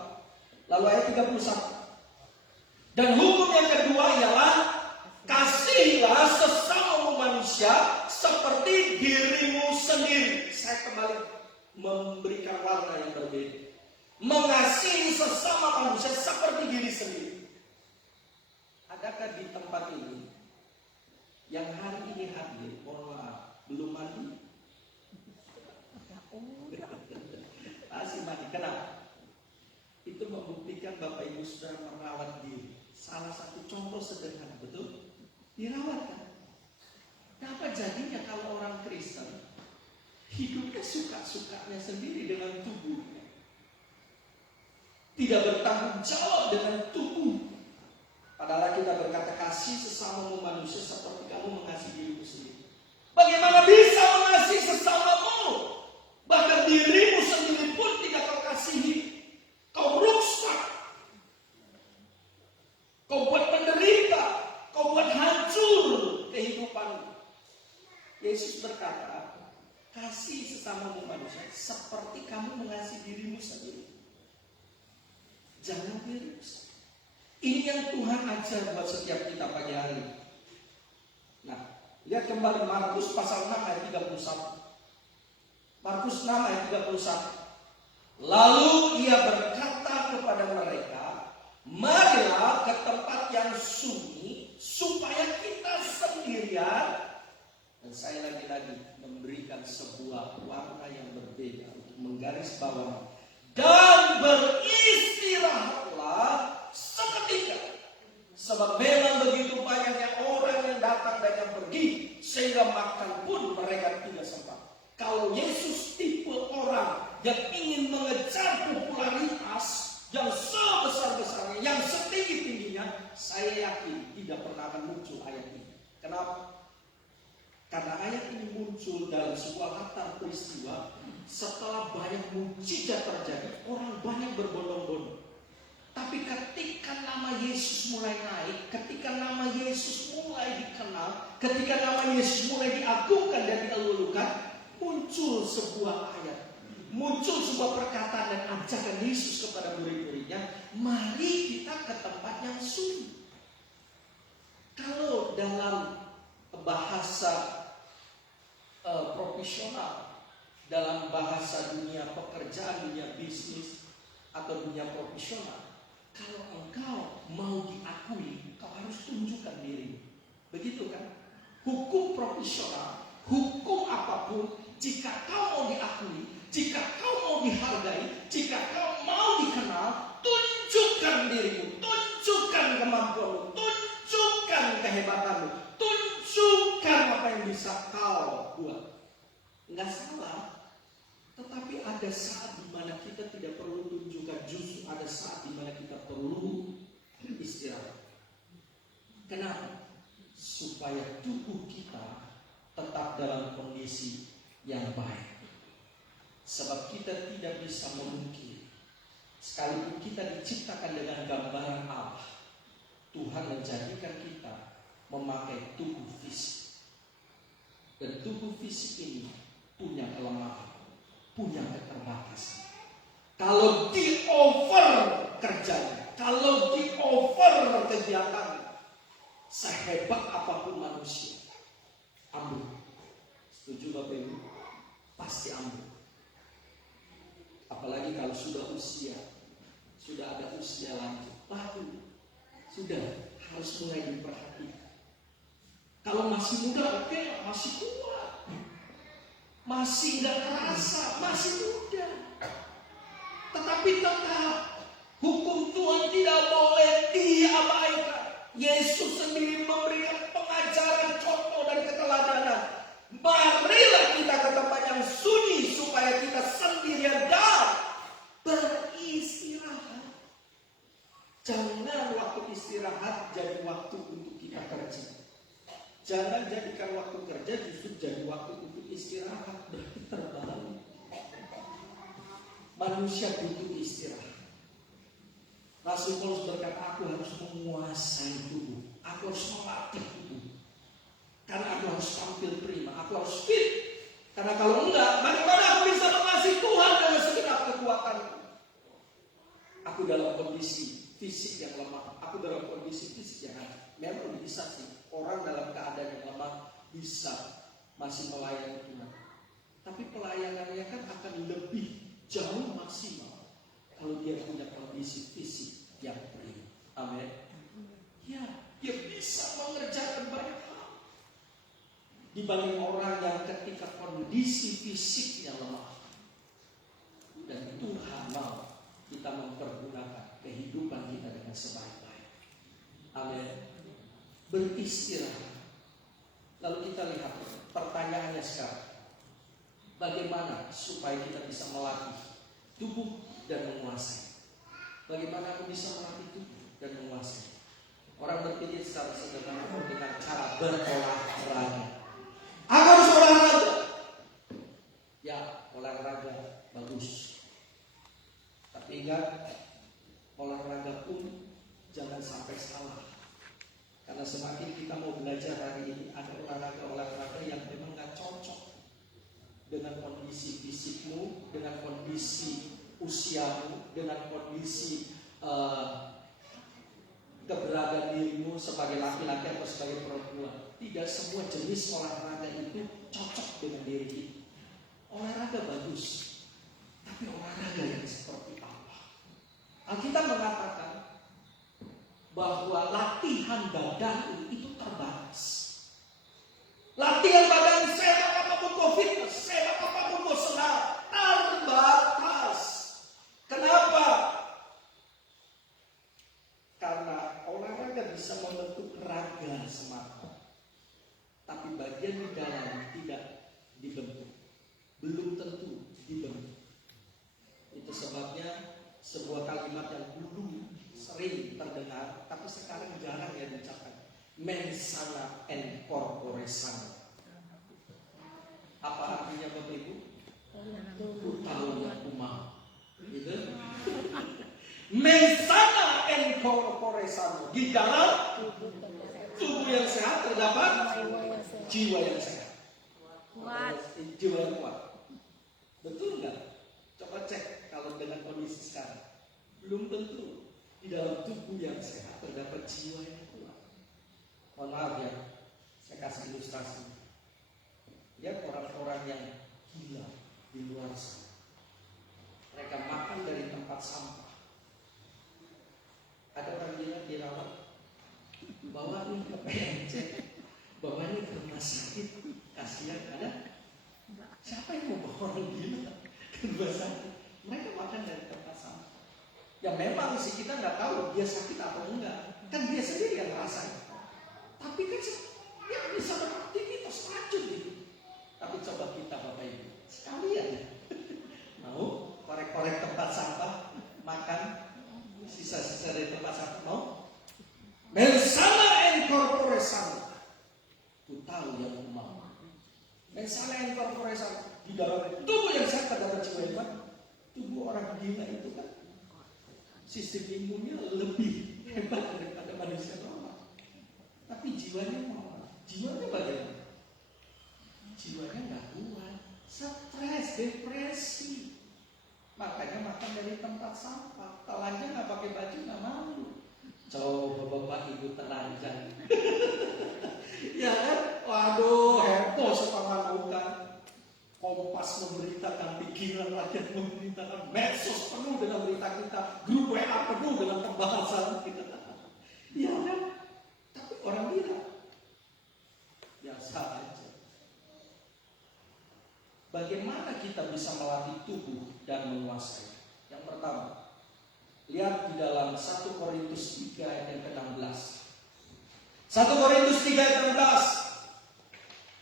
Lalu ayat 31. Dan hukum yang kedua ialah kasihilah sesama manusia seperti dirimu sendiri. Saya kembali memberikan warna yang berbeda. Mengasihi sesama manusia seperti diri sendiri. Adakah di tempat ini yang hari ini hadir, mohon maaf, belum mandi? Masih mandi. Kenapa? Itu membuktikan Bapak Ibu sudah merawat diri. Salah satu contoh sederhana, betul? Dirawat kan? Apa jadinya kalau orang Kristen hidupnya suka-sukanya sendiri dengan tubuhnya, tidak bertanggung jawab dengan tubuh? Padahal kita berkata kasih sesama manusia seperti kamu mengasihi dirimu sendiri. Bagaimana bisa mengasihi sesamamu? Bahkan dirimu sendiri Jangan dirusak. Ini yang Tuhan ajar buat setiap kita pagi hari. Nah, lihat kembali Markus pasal 6 ayat 31. Markus 6 ayat 31. Lalu ia berkata kepada mereka, marilah ke tempat yang sunyi supaya kita sendirian. Dan saya lagi-lagi memberikan sebuah warna yang berbeda untuk menggarisbawahi. Dan beristirahatlah seketika. Sebab memang begitu banyaknya orang yang datang dan yang pergi, sehingga makan pun mereka tidak sempat. Kalau Yesus tipe orang yang ingin mengejar popularitas yang sebesar-besarnya, yang setinggi-tingginya, saya yakin tidak pernah akan muncul ayat ini. Kenapa? Karena ayat ini muncul dalam sebuah latar peristiwa setelah banyak mukjizat terjadi, orang banyak berbondong-bondong. Tapi ketika nama Yesus mulai naik, ketika nama Yesus mulai dikenal, ketika nama Yesus mulai diagungkan dan dielulukan, muncul sebuah ayat, muncul sebuah perkataan dan ajakan Yesus kepada murid-muridnya, mari kita ke tempat yang sunyi. Kalau dalam bahasa profesional, dalam bahasa dunia pekerjaan, dunia bisnis, atau dunia profesional, kalau engkau mau diakui, kau harus tunjukkan dirimu. Begitu kan? Hukum profesional, hukum apapun, jika kau mau diakui, jika kau mau dihargai, jika kau mau dikenal, tunjukkan dirimu, tunjukkan kemampuanmu, tunjukkan kehebatanmu, tunjukkan apa yang bisa kau buat. Enggak salah, tetapi ada saat di mana kita tidak perlu tunjukkan, justru ada saat di mana kita perlu istirahat. Kenapa? Supaya tubuh kita tetap dalam kondisi yang baik. Sebab kita tidak bisa memungkiri, sekalipun kita diciptakan dengan gambaran Allah, Tuhan menjadikan kita memakai tubuh fisik. Dan tubuh fisik ini punya kelemahan, punya keterbatasan. Kalau di over kerjanya, kalau di over kegiatan, sehebat apapun manusia, ambil. Setuju Bapak Ibu? Pasti ambil. Apalagi kalau sudah usia, sudah ada usia lanjut, baru sudah harus mulai diperhatikan. Kalau masih muda, oke, masih kuat, masih nggak terasa, masih muda. Tetapi tetap hukum Tuhan tidak boleh diabaikan. Yesus sendiri memberikan pengajaran, contoh dan keteladanan. Marilah kita ke tempat yang sunyi supaya kita sendirian dan beristirahat. Jangan waktu istirahat jadi waktu untuk kita kerja. Jangan jadikan waktu kerja justru jadi waktu untuk istirahat. Berarti terbalik. Manusia butuh istirahat. Rasul Paulus berkata, aku harus menguasai tubuh, aku harus melatih tubuh, karena aku harus tampil prima, aku harus fit. Karena kalau enggak, bagaimana aku bisa mengasihi Tuhan dengan segenap kekuatanku? Aku dalam kondisi fisik yang lemah, aku dalam kondisi fisik yang memang bisa sih. Orang dalam keadaan yang lemah bisa masih melayani Tuhan. Tapi pelayanannya kan akan lebih jauh maksimal kalau dia punya kondisi fisik yang prima. Amin. Ya, dia bisa mengerjakan banyak hal dibanding orang yang ketika kondisi fisiknya lemah. Dan Tuhan mau kita mempergunakan kehidupan kita dengan sebaik-baik. Amin. Beristirahat. Lalu kita lihat pertanyaannya sekarang, bagaimana supaya kita bisa melatih tubuh dan menguasai? Bagaimana aku bisa melatih tubuh dan menguasai? Orang berpikir secara sederhana dengan cara berolahraga. Aku harus olahraga. Ya, olahraga bagus. Tapi ingat, olahraga pun jangan sampai salah. Karena semakin kita mau belajar hari ini, ada olahraga yang memang gak cocok dengan kondisi fisikmu, dengan kondisi usiamu, dengan kondisi eh, keberadaan dirimu sebagai laki-laki atau sebagai perempuan. Tidak semua jenis olahraga itu cocok dengan diri kita. Olahraga bagus, tapi olahraga yang seperti apa? Alkitab mengatakan bahwa latihan badan itu terbatas. Latihan badan sepak apapun kau fitness, sepak apapun kau senang, terbatas. Kenapa? Karena olahraga bisa membentuk raga semata, tapi bagian di dalam tidak dibentuk, belum tentu dibentuk. Itu sebabnya sebuah kalimat yang dulu sering terdengar, tapi sekarang jarang ya diucapkan. Mens sana in corpore sano. Apa artinya Bapak Ibu? Ku tahu yang ku mau. Gitu? Mens sana in corpore sano. Di dalam tubuh yang sehat terdapat jiwa yang sehat. Jiwa yang kuat. Betul nggak? Coba cek kalau dengan kondisi sekarang. Belum tentu di dalam tubuh yang sehat terdapat jiwa yang kuat. Mohon maaf ya, saya kasih ilustrasi. Lihat orang-orang yang gila di luar sana. Mereka makan dari tempat sampah. Ada orang gila dirawat, bawa ini ke PMC, bawa ini ke rumah sakit. Kasihan ada? Siapa yang mau bawa orang gila ke rumah sakit? Mereka makan dari tempat sampah. Ya memang sih kita nggak tahu dia sakit atau enggak. Kan dia sendiri yang ngerasain. Tapi kan dia bisa beraktivitas racun gitu. Tapi coba kita Bapak Ibu sekalian mau korek-korek tempat sampah, makan sisa-sisa dari tempat sampah, mau? Mensana en corpore sano. Ku tahu yang ku mau. Mensana en corpore sano. Di dalam tubuh yang sehat terdapat jiwa yang kuat. Tubuh orang gila itu kan sistem imunnya lebih hebat daripada manusia normal. Tapi jiwanya mau. Jiwanya bagaimana? Jiwanya nggak kuat, stres, depresi. Makanya makan dari tempat sampah. Telanjang nggak pakai baju nggak mau. Coba Bapak Ibu telanjang. Ya kan? Waduh, heboh sepamanukan. Kompas memberitakan, pikiran rakyat memberitakan, medsos penuh dengan berita kita, grup WA penuh dengan pembahasan kita. Ya kan? Tapi orang bilang biasa aja. Bagaimana kita bisa melatih tubuh dan menguasai? Yang pertama, lihat di dalam 1 Korintus 3 ayat yang ke-16. 1 Korintus 3 ayat 16.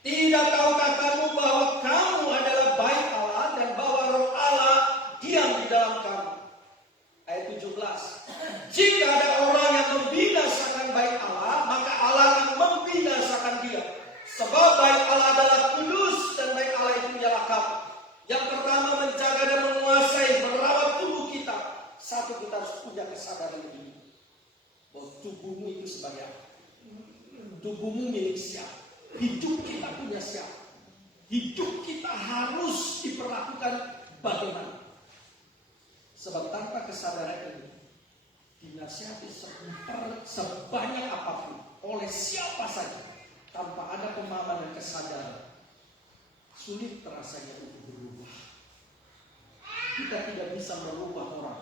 Tidak tahukah kamu bahwa kamu adalah bait Allah dan bahwa Roh Allah diam di dalam kamu? Ayat 17. Jika ada orang yang membinasakan bait Allah, maka Allah akan membinasakan dia. Sebab bait Allah adalah kudus dan bait Allah itu ialah kamu. Yang pertama, menjaga dan menguasai, merawat tubuh kita. Satu, kita harus punya kesadaran ini bahwa tubuhmu itu sebagai apa? Tubuhmu milik siapa? Hidup kita punya siapa? Hidup kita harus diperlakukan bagaimana? Sebab tanpa kesadaran ini, dinasihati sebanyak apapun oleh siapa saja, tanpa ada pemahaman dan kesadaran, sulit rasanya untuk berubah. Kita tidak bisa merubah orang,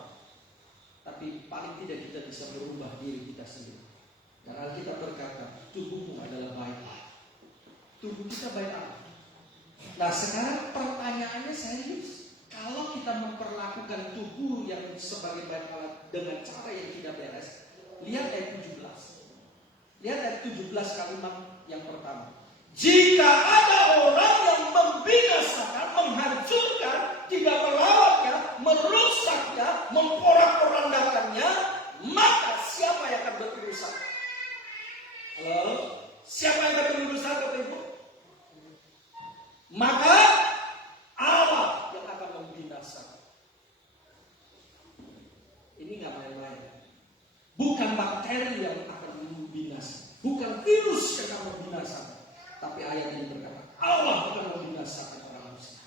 tapi paling tidak kita bisa merubah diri kita sendiri. Karena kita berkata, tubuhmu adalah bait Allah. Tubuh kita bait Allah. Nah sekarang pertanyaannya serius. Kalau kita memperlakukan tubuh yang sebagai bait Allah dengan cara yang tidak beres, lihat ayat 17. Lihat ayat 17 kalimat yang pertama. Jika ada orang yang membinasakan, menghancurkan, tidak merawatnya, merusaknya, memporak-porandakannya, maka siapa yang akan berurusan? Halo? Siapa yang akan berurusan, Bapak Ibu? Maka Allah yang akan membinasakan. Ini nggak main-main. Bukan bakteri yang akan membinasakan, bukan virus yang akan membinasakan, tapi ayat ini berkata Allah akan membinasakan orang manusia.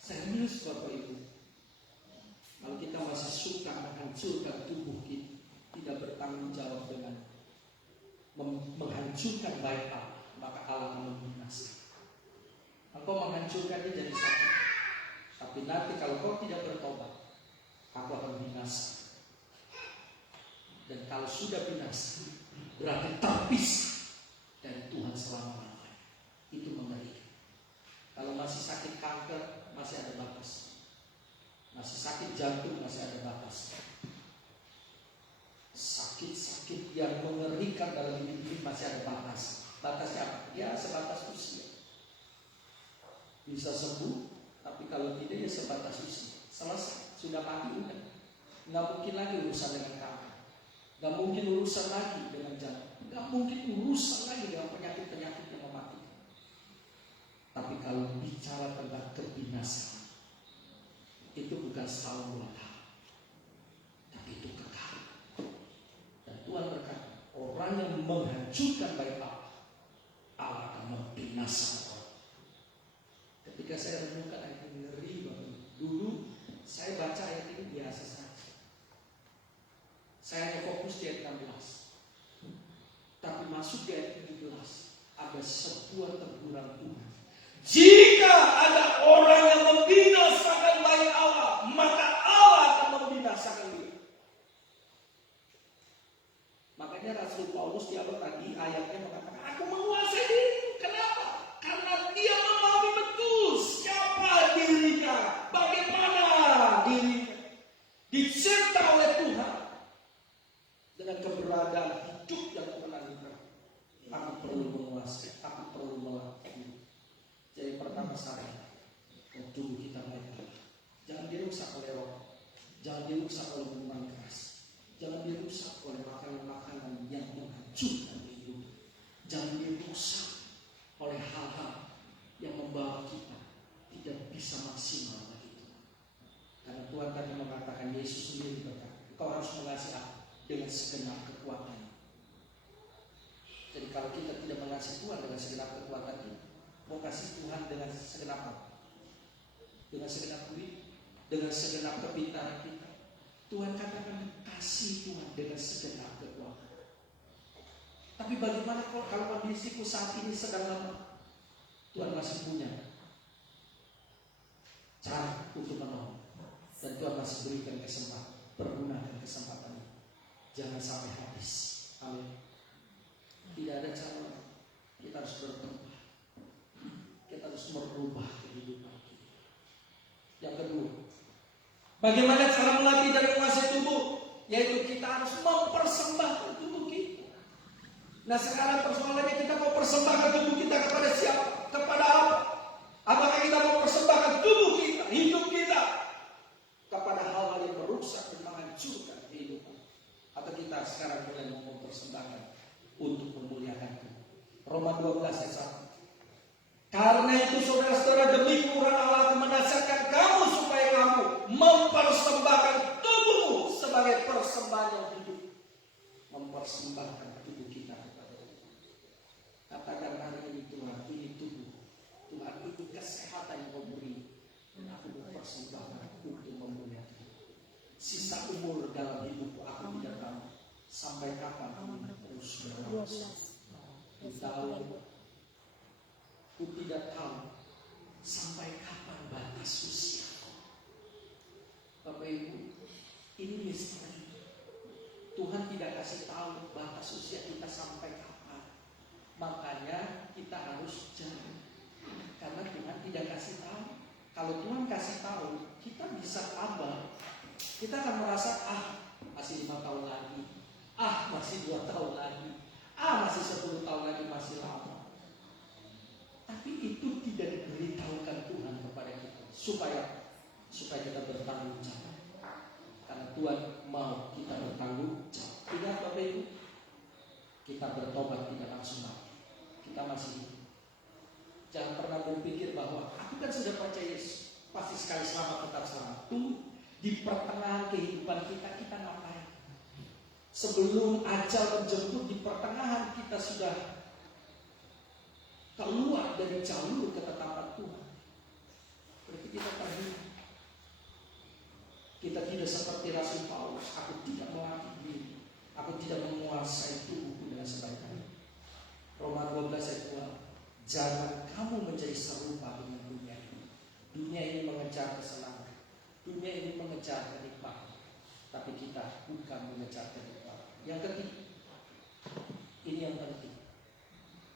Serius Bapak Ibu. Kalau kita masih menghancurkan tubuh kita, tidak bertanggung jawab dengan menghancurkan bait Allah, maka Allah akan membinasakan. Engkau menghancurkannya jadi sakit, tapi nanti kalau kau tidak bertobat, aku akan binasa. Dan kalau sudah binasa, berarti terpisah dari Tuhan selama-lamanya. Itu mengerikan. Kalau masih sakit kanker, masih ada batas. Masih sakit jantung, masih ada batas. Sakit-sakit yang mengerikan dalam hidup ini masih ada batas. Batasnya apa? Ya sebatas usia. Bisa sembuh, tapi kalau tidak ya sebatas usia. Selesai, sudah mati udah. Nggak mungkin lagi urusan dengan kanker. Nggak mungkin urusan lagi dengan jantung. Nggak mungkin urusan lagi dengan penyakit-penyakit yang mematikan. Tapi kalau bicara tentang kebinasaan, itu bukan setahun 2 tahun, tapi itu kekal. Dan Tuhan berkata, orang yang menghancurkan bait Allah, Allah akan membinasakan orang. Ketika saya renungkan ayat ini, ngeri banget. Dulu saya baca ayat ini biasa saja. Saya hanya fokus di ayat 16. Tapi masuk di ayat 17, ada sebuah teguran Tuhan. Jika ada orang yang membinasakan bait Allah, maka Allah akan membinasakan dia. Makanya Rasul Paulus di awal tadi ayatnya mengatakan, aku menguasai diriku. Kenapa? Karena dia memahami betul siapa dirinya, bagaimana dirinya. Dicerita oleh Tuhan dengan keberadaan hidup yang Tuhan anugerahkan. Aku perlu menguasai, aku perlu melakukan. Jadi pertama saya, tubuh kita baik-baik. Jangan dirusak oleh rokok, jangan dirusak oleh minuman keras, jangan dirusak oleh makanan-makanan yang menghancurkan hidup. Jangan dirusak oleh hal-hal yang membawa kita tidak bisa maksimal bagi Tuhan. Karena Tuhan tadi mengatakan, Yesus sendiri berkata, kau harus mengasihi aku dengan segenap kekuatan. Jadi kalau kita tidak mengasihi Tuhan dengan segenap kekuatan kita, mau kasih Tuhan dengan segenap apa? Dengan segenap duit, dengan segenap kepintaran kita. Tuhan katakan kasih Tuhan dengan segenap kekuatan. Tapi bagaimana kalau kondisiku saat ini sedang lemah? Tuhan masih punya cara untuk menolong. Dan Tuhan masih berikan kesempatan. Pergunakan kesempatan ini. Jangan sampai habis. Amin. Tidak ada cara. Kita harus bertobat. Kita harus merubah kehidupan kita. Yang kedua, bagaimana cara melatih dan menguasai tubuh? Yaitu kita harus mempersembahkan tubuh kita. Nah sekarang persoalannya, kita mau persembahkan tubuh kita kepada siapa? Kepada apa? Apakah kita mau persembahkan tubuh kita, hidup kita kepada hal-hal yang merusak dan menghancurkan kehidupan? Atau kita sekarang mulai mau mempersembahkan untuk memuliakan Tuhan? Roma 12 ayat 1. Karena itu saudara-saudara, demi kemurahan Allah akan menasihatkan kamu supaya kamu mempersembahkan tubuhmu sebagai persembahan yang hidup. Mempersembahkan tubuh kita kepada Tuhan. Katakan hari ini, Tuhan, ini tubuh. Tuhan, itu kesehatan yang kau beri. Dan aku mempersembahkan untuk memuliakan Tuhan. Sisa umur dalam hidupku aku tidak tahu sampai kapan aku terus berlangsung. Di tahun aku tidak tahu sampai kapan batas usia. Bapak Ibu, ini misteri. Tuhan tidak kasih tahu batas usia kita sampai kapan. Makanya kita harus jalan. Karena Tuhan tidak kasih tahu. Kalau Tuhan kasih tahu, kita bisa abal. Kita akan merasa, masih 5 tahun lagi. Masih 2 tahun lagi. Masih 10 tahun lagi, masih lama. Tapi itu tidak diberitahukan Tuhan kepada kita supaya kita bertanggung jawab. Karena Tuhan mau kita bertanggung jawab. Tidak, Bapak Ibu, kita bertobat tidak langsung mati. Kita masih hidup. Jangan pernah berpikir bahwa aku kan sudah percaya Yesus, pasti sekali selamat tetap selamat. Tunggu, di pertengahan kehidupan kita ngapain? Sebelum ajal menjemput, di pertengahan kita sudah keluar dari jalur ketetapan Tuhan. Berarti kita pergi. Kita tidak seperti Rasul Paulus Aku tidak melatih diri. Aku tidak menguasai tubuhku dengan sebaik-baiknya. Roma 12 ayat 2. Jangan kamu menjadi serupa dengan dunia ini. Dunia ini mengejar kesenangan. Dunia ini mengejar kenikmatan. Tapi kita bukan mengejar kenikmatan. Yang ketiga, ini yang penting,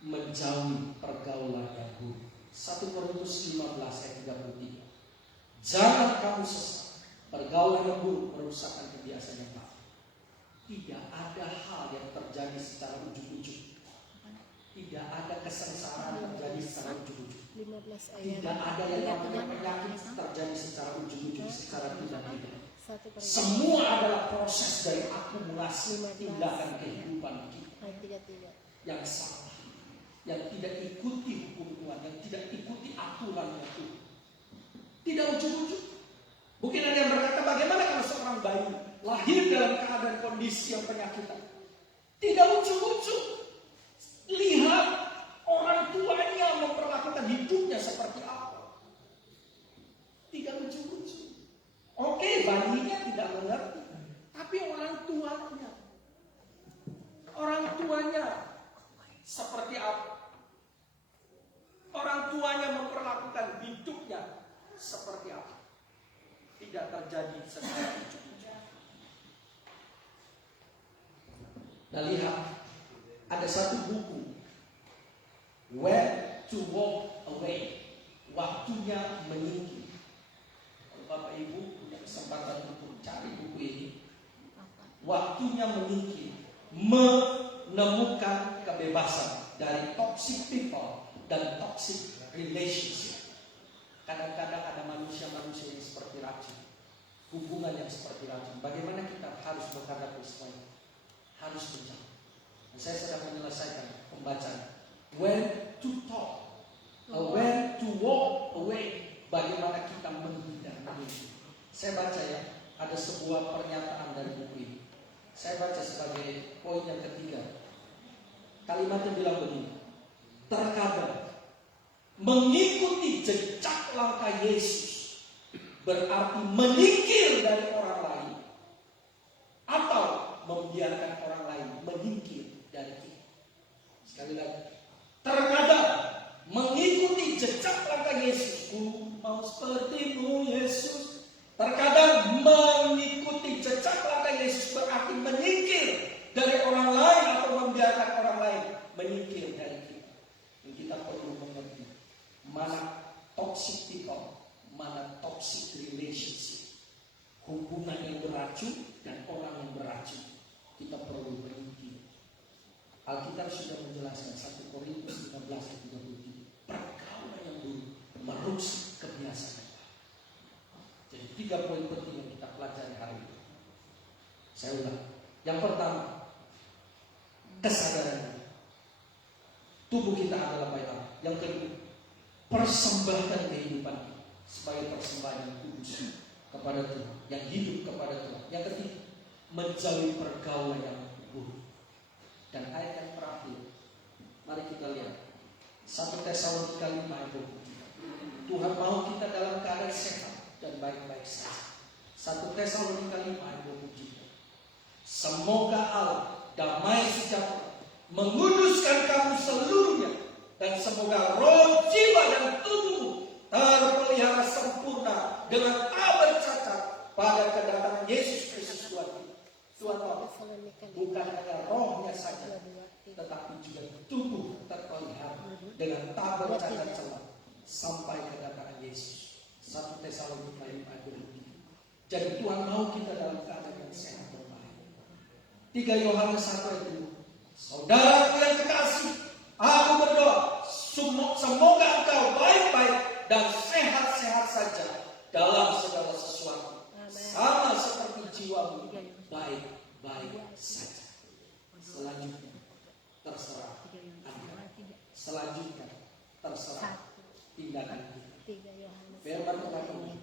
menjauhi pergaulan yang buruk. 1 Korintus 15 ayat 33. Jangan kamu sesat. Pergaulan yang buruk merusakkan kebiasaan yang baik. Tidak ada hal yang terjadi secara ujug-ujug. Tidak ada kesengsaraan terjadi secara ujug-ujug. 15 ayat. Tidak ada yang namanya penyakit terjadi secara ujug-ujug, secara tidak-tidak. 1 Korintus Semua adalah proses dari akumulasi tindakan kehidupan kita ayat 33. yang salah, yang tidak ikuti hukum Tuhan, yang tidak ikuti aturannya Tuhan. Tidak ujug-ujug. Mungkin ada yang berkata, bagaimana kalau seorang bayi lahir dalam keadaan kondisi yang penyakitan? Tidak ujug-ujug. Lihat orang tuanya memperlakukan hidupnya seperti apa. Tidak ujug-ujug. Oke, bayinya tidak mengerti, tapi orang tuanya seperti apa? Orang tuanya memperlakukan hidupnya seperti apa? Tidak terjadi secara ujug-ujug. Nah, lihat, ada satu buku, When to Walk Away, waktunya menyingkir. Kalau Bapak Ibu punya kesempatan untuk cari buku ini, waktunya menyingkir, menemukan kebebasan dari toxic people dan toxic relationship. Kadang-kadang ada manusia-manusia yang seperti racun, hubungan yang seperti racun. Bagaimana kita harus menghadapi semuanya? Harus menjauh. Dan saya sedang menyelesaikan pembacaan. When to talk, when to walk away. Bagaimana kita menghindar ini. Saya baca ya, ada sebuah pernyataan dari buku ini. Saya baca sebagai poin yang ketiga. Kalimatnya bilang begini. Terkadang mengikuti jejak langkah Yesus berarti menyingkir dari orang lain atau membiarkan orang lain menyingkir dari kita. Sekali lagi, terkadang mengikuti jejak langkah Yesus. Ku mau sepertimu Yesus. Terkadang mengikuti jejak langkah Yesus berarti menyingkir dari orang lain atau membiarkan orang lain menyingkir dari kita. Dan kita perlu mengerti mana toxic people, mana toxic relationship, hubungan yang beracun dan orang yang beracun. Kita perlu berhenti. Alkitab sudah menjelaskan 1 Korintus 15 ayat 33. Pergaulan yang buruk merusak kebiasaan. Jadi 3 poin penting yang kita pelajari hari ini. Saya ulang. Yang pertama, kesadaran tubuh kita adalah bait Allah. Yang kedua, persembahkan kehidupan sebagai persembahan yang kudus kepada Tuhan, yang hidup kepada Tuhan. Yang ketiga, menjauhi pergaulan yang buruk. Dan ayat yang terakhir, mari kita lihat 1 Tesalonika 5 ayat 23. Tuhan mau kita dalam keadaan sehat dan baik-baik saja. 1 Tesalonika 5 ayat 23. Semoga Allah damai sejahtera menguduskan kamu seluruhnya, dan semoga roh, jiwa, dan tubuh terpelihara sempurna dengan tak bercacat pada kedatangan Yesus Kristus Tuhan kita. Tuhan Allah bukan hanya rohnya saja, tetapi juga tubuh terpelihara dengan tak bercacat celah sampai kedatangan Yesus. 1 Tesalonika 5 ayat 23. Jadi Tuhan mau kita dalam keadaan yang sehat dan baik. 3 Yohanes 1 ayat 2. Saudaraku yang kekasih, aku berdoa semoga engkau baik-baik dan sehat-sehat saja dalam segala sesuatu. Sama seperti jiwamu baik-baik saja. Selanjutnya terserah Anda. Selanjutnya terserah tindakan kita. Firman Tuhan ini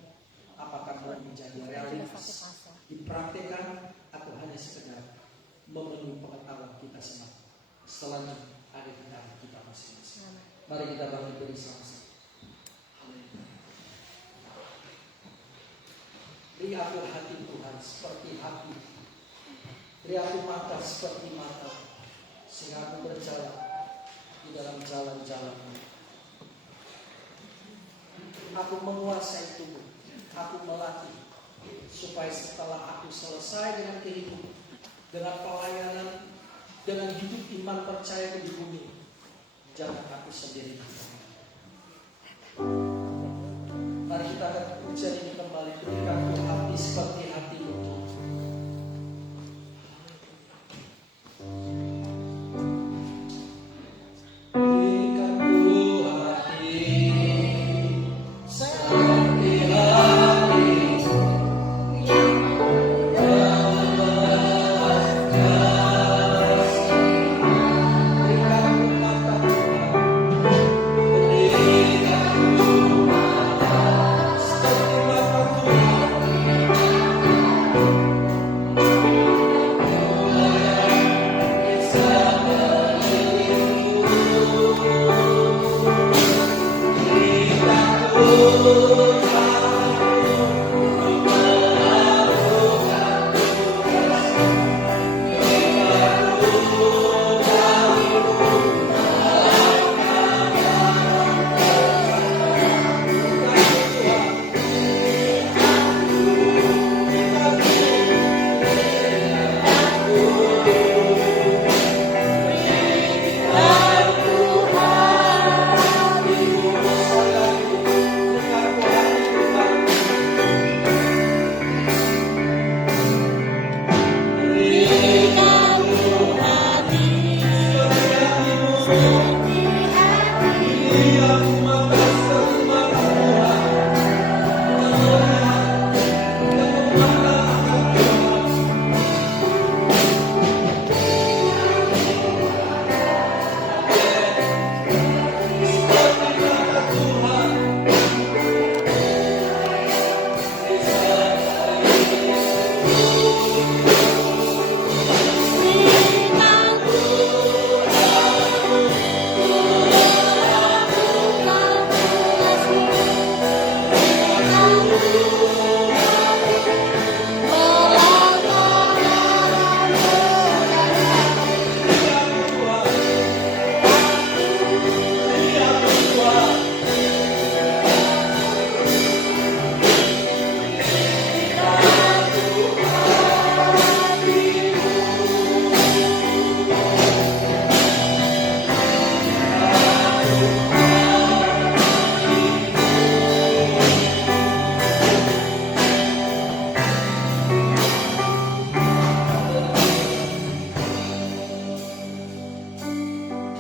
apakah mau menjadi realitas, dipraktikkan, atau hanya sekedar memenuhi pengetahuan kita semata. Selanjutnya ada di dalam kita masing-masing. Mari kita bangkit bersama-sama. Lihatlah hati Tuhan seperti hati Beri aku mata seperti mata, sehingga aku berjalan di dalam jalan-jalan-Mu. Aku menguasai tubuh, aku melatih, supaya setelah aku selesai dengan kehidupan, dengan pelayanan, dengan hidup iman percaya di bumi, jangan aku sendiri. Mari kita akan pujian ini kembali. Berikan ku hati seperti hati-Mu, Tuhan. Berikan ku hati seperti hati-Mu, berikan ku mata Tuhan, berikan ku seperti mata Tuhan.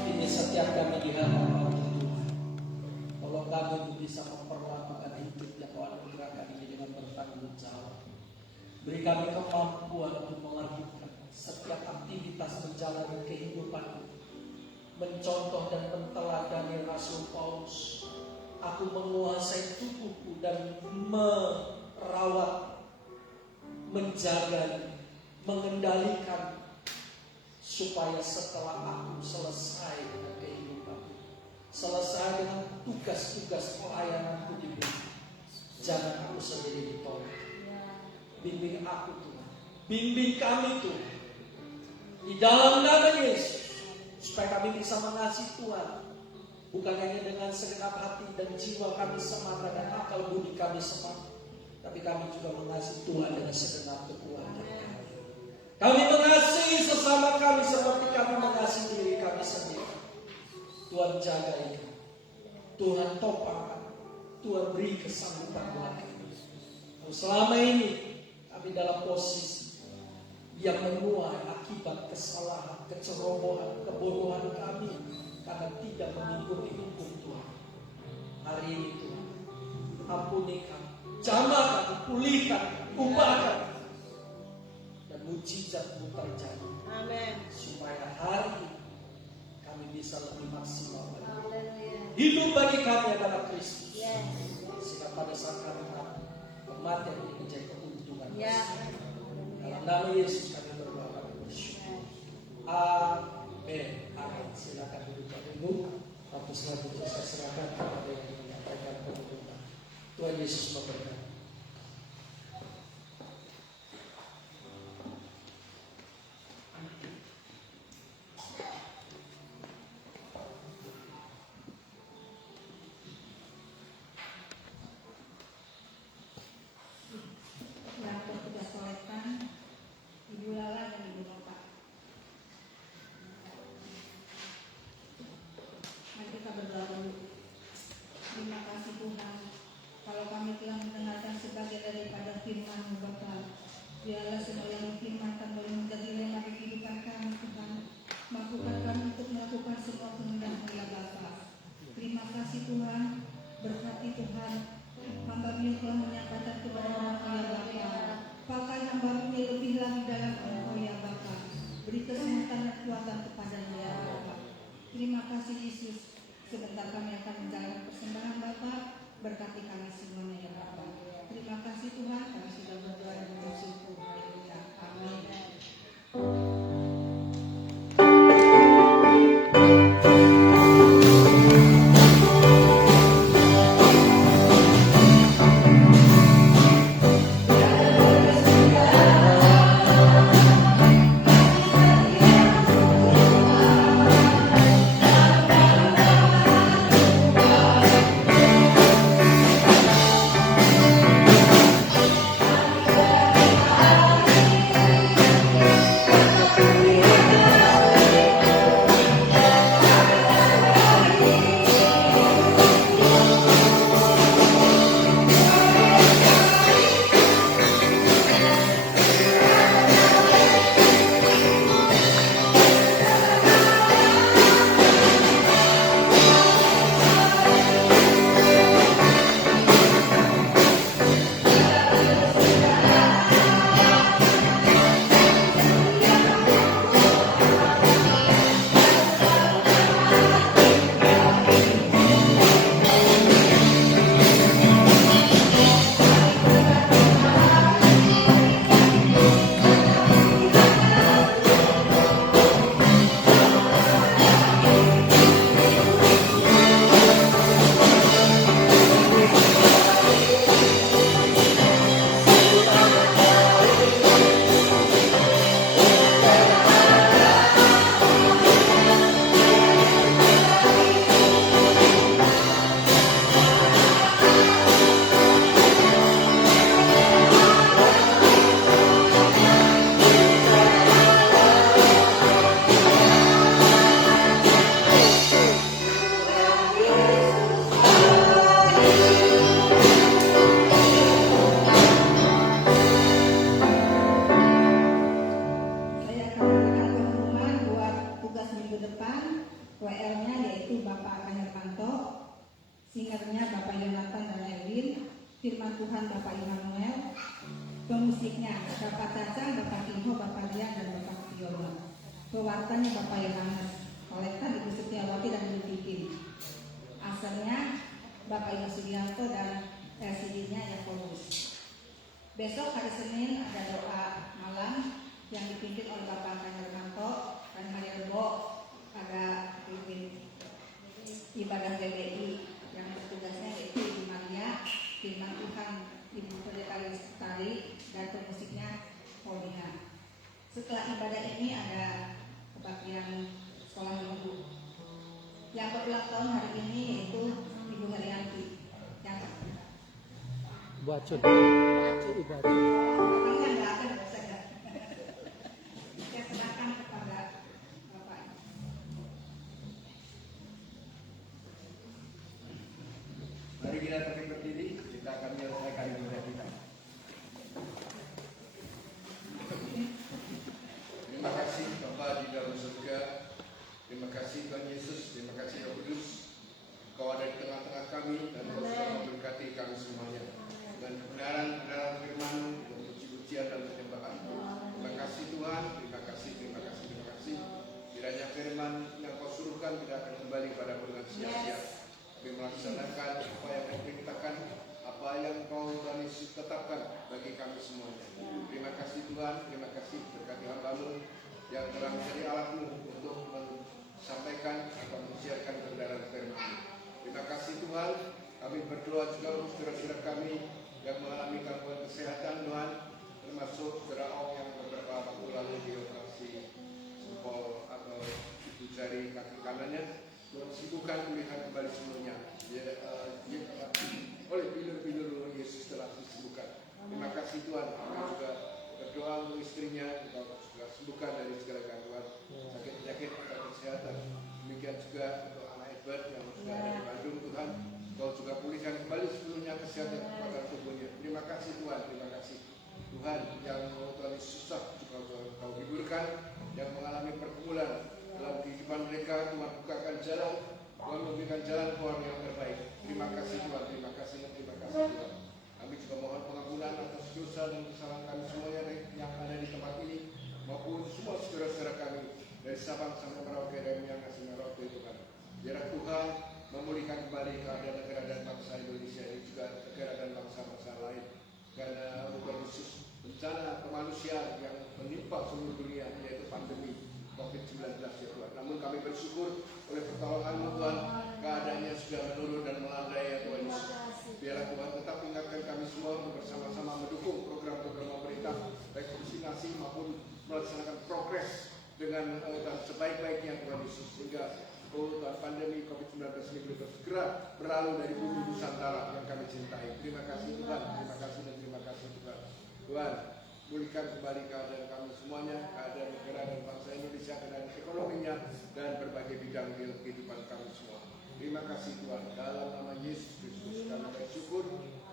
Ini setiap kami di hadapan Tuhan. Tolong kami bisa memperlakukan hidup yang Kau anugerahkan ini dengan bertanggung jawab. Beri kami kemampuan untuk melakukan setiap aktivitas menjalani kehidupan, mencontoh dan menteladani Rasul Paulus. Aku menguasai tubuhku dan merawat, menjaga, mengendalikan, supaya setelah aku selesai dengan kehidupanku, selesai dengan tugas-tugas pelayananku di bumi, jangan aku sendiri ditolak. Bimbing aku Tuhan, bimbing kami Tuhan, di dalam nama Yesus, supaya kami bisa mengasihi Tuhan, bukan hanya dengan segenap hati dan jiwa kami semata dan akal budi kami semata, tapi kami juga mengasihi Tuhan dengan segenap kekuatan kami. Kami mengasihi sesama kami seperti kami mengasihi diri kami sendiri. Tuhan jaga ini, Tuhan topang, Tuhan beri kesanggupan buat kami. Selama ini kami dalam posisi yang menuai akibat kesalahan, kecerobohan, kebodohan kami karena tidak mengikuti hukum Tuhan. Hari ini Tuhan, ampuni kami, jamah kami, pulihkan, ubahkan, dan mujizat-Mu terjadi. Amin. Supaya hari ini kami bisa lebih maksimal lagi. Hidup bagi kami adalah Kristus. Yes. Sehingga pada saat kami mati, kematian ini menjadi keuntungan. Ya. Dalam nama Yesus kami berdoa, kami bersyukur. Amin. Amin. Silakan duduk Bapak Ibu. Waktu selanjutnya saya serahkan kepada yang menyampaikan pengumuman. Tuhan Yesus memberkati. pemusiknya, Bapak Cacang, Bapak Kimho, Bapak Dian, dan Bapak Yono. Pewartanya Bapak Yohanes, kolektor Ibu Setiawati dan Ibu Vicky. Asalnya Bapak Ibu Sugianto dan LCD-nya Yakobus. Besok hari Senin ada doa malam yang dipimpin oleh Bapak Angkan Hermanto, dan hari Rebo ada pimpin ibadah GBI yang bertugasnya yaitu Ibu Maria, firman Tuhan, Ibu Pendeta Lestari, dan pemusiknya Paulina. Setelah ibadah ini ada kebaktian sekolah minggu. Yang berulang tahun hari ini yaitu Ibu Herianti. Yang Bacot. orangnya nggak ada, nggak usah nggak. Saya serahkan kepada Bapak. Mari kita tetap berdiri, kita akan menyelesaikan ibadah kita. Terima kasih Bapa di dalam surga. Terima kasih Tuhan Yesus, terima kasih Roh Kudus. Kau ada di tengah-tengah kami dan Kau sudah memberkati kami semuanya. Dan kebenaran firman untuk puji-pujian dan penyembahan. Terima kasih Tuhan, terima kasih, terima kasih, terima kasih. Kiranya firman yang Kau suruhkan tidak akan kembali pada dengan sia-sia. Tapi melaksanakan apa yang Kau perintahkan, apa yang Kau Tuhan Yesus tetapkan bagi kami semuanya. Terima kasih Tuhan, terima kasih berkati hamba-Mu yang telah menjadi alat-Mu untuk menyampaikan atau mensiarkan kebenaran firman-Mu. Terima kasih Tuhan, kami berdoa juga untuk saudara-saudara kami yang mengalami gangguan kesehatan Tuhan, termasuk saudara Ong yang beberapa waktu lalu dioperasi jempol atau ibu jari kaki kanannya. Tuhan sembuhkan, pulihkan kembali seluruhnya. Oleh bilur-bilur Yesus telah disembuhkan. Terima kasih Tuhan. Kami juga berdoa untuk istrinya, Kau juga sembuhkan dari segala gangguan sakit-penyakit atau kesehatan. Demikian juga untuk anak Edward yang sudah ada di Bandung, Tuhan. Kau juga pulihkan kembali seluruhnya kesehatan kekuatan tubuhnya. Terima kasih Tuhan, terima kasih Tuhan yang Tuhan susah juga Kau hiburkan, yang mengalami pergumulan dalam kehidupan mereka. Tuhan bukakan jalan, Tuhan memberikan jalan keluar yang terbaik. Terima kasih Tuhan, terima kasih dan terima kasih Tuhan. Kami juga mohon pengampunan atas dosa dan kesalahan kami semuanya yang ada di tempat ini, maupun semua saudara-saudara kami dari Sabang sampai Merauke dan yang asli Merauke Tuhan. Biarlah Tuhan memulihkan kembali keadaan negara dan bangsa Indonesia ini, juga negara dan bangsa-bangsa lain. Karena Tuhan Yesus, bencana kemanusiaan yang menimpa seluruh dunia, yaitu pandemi COVID-19 ya Tuhan. Namun kami bersyukur oleh pertolongan-Mu Tuhan, keadaannya sudah menurun dan melandai ya Tuhan Yesus. Biarlah Tuhan tetap ingatkan kami semua untuk bersama-sama mendukung program-program pemerintah, baik vaksinasi maupun melaksanakan progres dengan sebaik-baiknya Tuhan Yesus, sehingga Tuhan pandemi COVID-19 ini boleh segera berlalu dari bumi Nusantara yang kami cintai. Terima kasih Tuhan, terima kasih dan terima kasih Tuhan. Tuhan, pulihkan kembali keadaan kami semuanya, keadaan negara dan bangsa Indonesia, keadaan ekonominya, dan berbagai bidang kehidupan kami semua. Terima kasih Tuhan, dalam nama Yesus Kristus kami bersyukur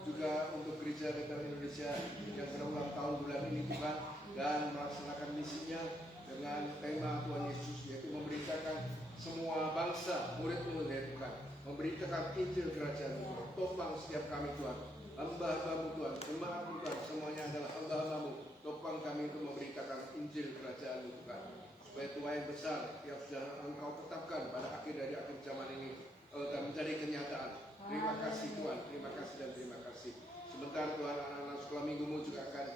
juga untuk Gereja Bethel Indonesia yang berulang tahun bulan ini Tuhan, dan melaksanakan misinya dengan tema Tuhan Yesus, yaitu memberitakan semua bangsa murid-Mu ya Tuhan, memberitakan Injil Kerajaan Tuhan. Topang setiap kami Tuhan, hamba-hamba-Mu Tuhan, jemaat-Mu Tuhan, semuanya adalah hamba-hamba-Mu. Topang kami untuk memberitakan Injil Kerajaan-Mu Tuhan, supaya Tuhan yang besar yang sudah Engkau tetapkan pada akhir dari akhir zaman ini dan menjadi kenyataan. Terima kasih Tuhan, terima kasih dan terima kasih. Sebentar Tuhan, anak-anak sekolah minggu-Mu juga akan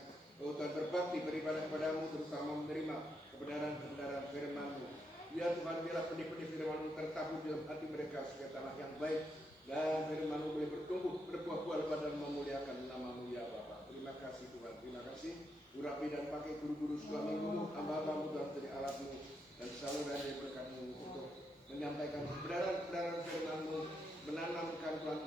Tuhan berbakti beribadah kepada-Mu, terutama menerima kebenaran-kebenaran firman-Mu. Ya Tuhan, biarlah benih-benih firman-Mu tertabur dalam hati mereka sebagai tanah yang baik, dan firman-Mu boleh bertumbuh, berbuah-buah dan memuliakan nama-Mu ya Bapa. Terima kasih Tuhan, terima kasih. Urapi dan pakai guru-guru sekolah minggu-Mu, hamba-hamba-Mu Tuhan, menjadi alat-Mu, dan selalu dari berkat-Mu untuk menyampaikan kebenaran-kebenaran firman-Mu, menanamkan Tuhan,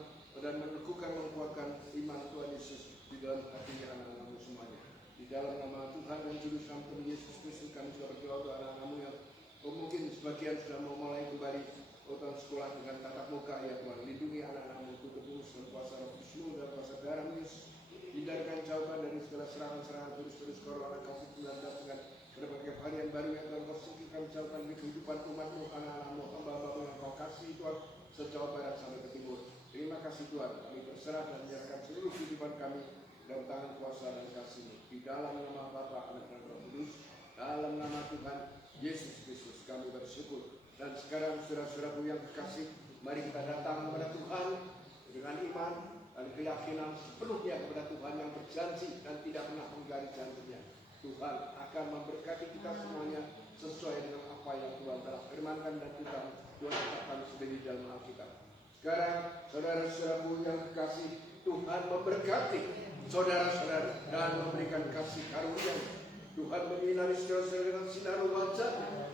dan meneguhkan, menguatkan iman Tuhan Yesus di dalam hatinya anak-anak-Mu semuanya. Di dalam nama Tuhan dan Juru Selamat Tuhan Yesus Kristus, kami sudah berdoa untuk anak-anak-Mu yang mungkin sebagian sudah mau mulai kembali Tuhan sekolah dengan tatap muka ya Tuhan. Lindungi anak-anak-Mu, tubuh-tubuh dan kuasa Roh Kudus-Mu dan kuasa darah Yesus. Hindarkan jauhkan dari segala serangan-serangan virus-virus corona COVID-19 dengan berbagai varian baru yang Tuhan Kau singkirkan, jauhkan di kehidupan umat-Mu, anak-anak-Mu, hamba-hamba-Mu yang Kau kasih Tuhan, sejauh barat sampai ke timur. Terima kasih Tuhan, kami berserah dan menyerahkan seluruh kehidupan kami dalam tangan kuasa dan kasih-Mu. Di dalam nama Bapa, Anak dan Roh Kudus, dalam nama Tuhan Yesus Kristus kami bersyukur. Dan sekarang saudara-saudaraku yang kekasih, mari kita datang kepada Tuhan dengan iman dan keyakinan sepenuhnya kepada Tuhan yang berjanji dan tidak pernah mengingkari janjinya. Tuhan akan memberkati kita semuanya sesuai dengan apa yang Tuhan telah firmankan dan Tuhan katakan sendiri dalam Alkitab. Sekarang saudara-saudaraku yang kekasih, Tuhan memberkati saudara-saudara dan memberikan kasih karunia. Tuhan menyinari saudara-saudara dengan sinar wajah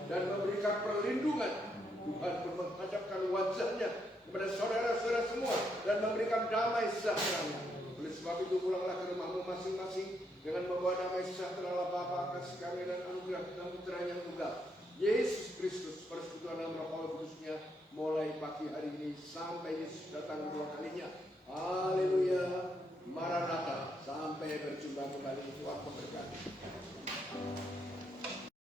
dan memberikan perlindungan. Tuhan menghadapkan wajahnya kepada saudara-saudara semua dan memberikan damai sejahtera. Oleh sebab itu pulanglah ke rumahmu masing-masing dengan membawa damai sejahtera Bapa, kasih karunia dan anugerah dan putra yang tunggal Yesus Kristus, persekutuan dalam Roh Kudusnya, mulai pagi hari ini sampai Yesus datang kedua kalinya. Haleluya. Maranatha, sampai berjumpa kembali. Tuhan memberkati.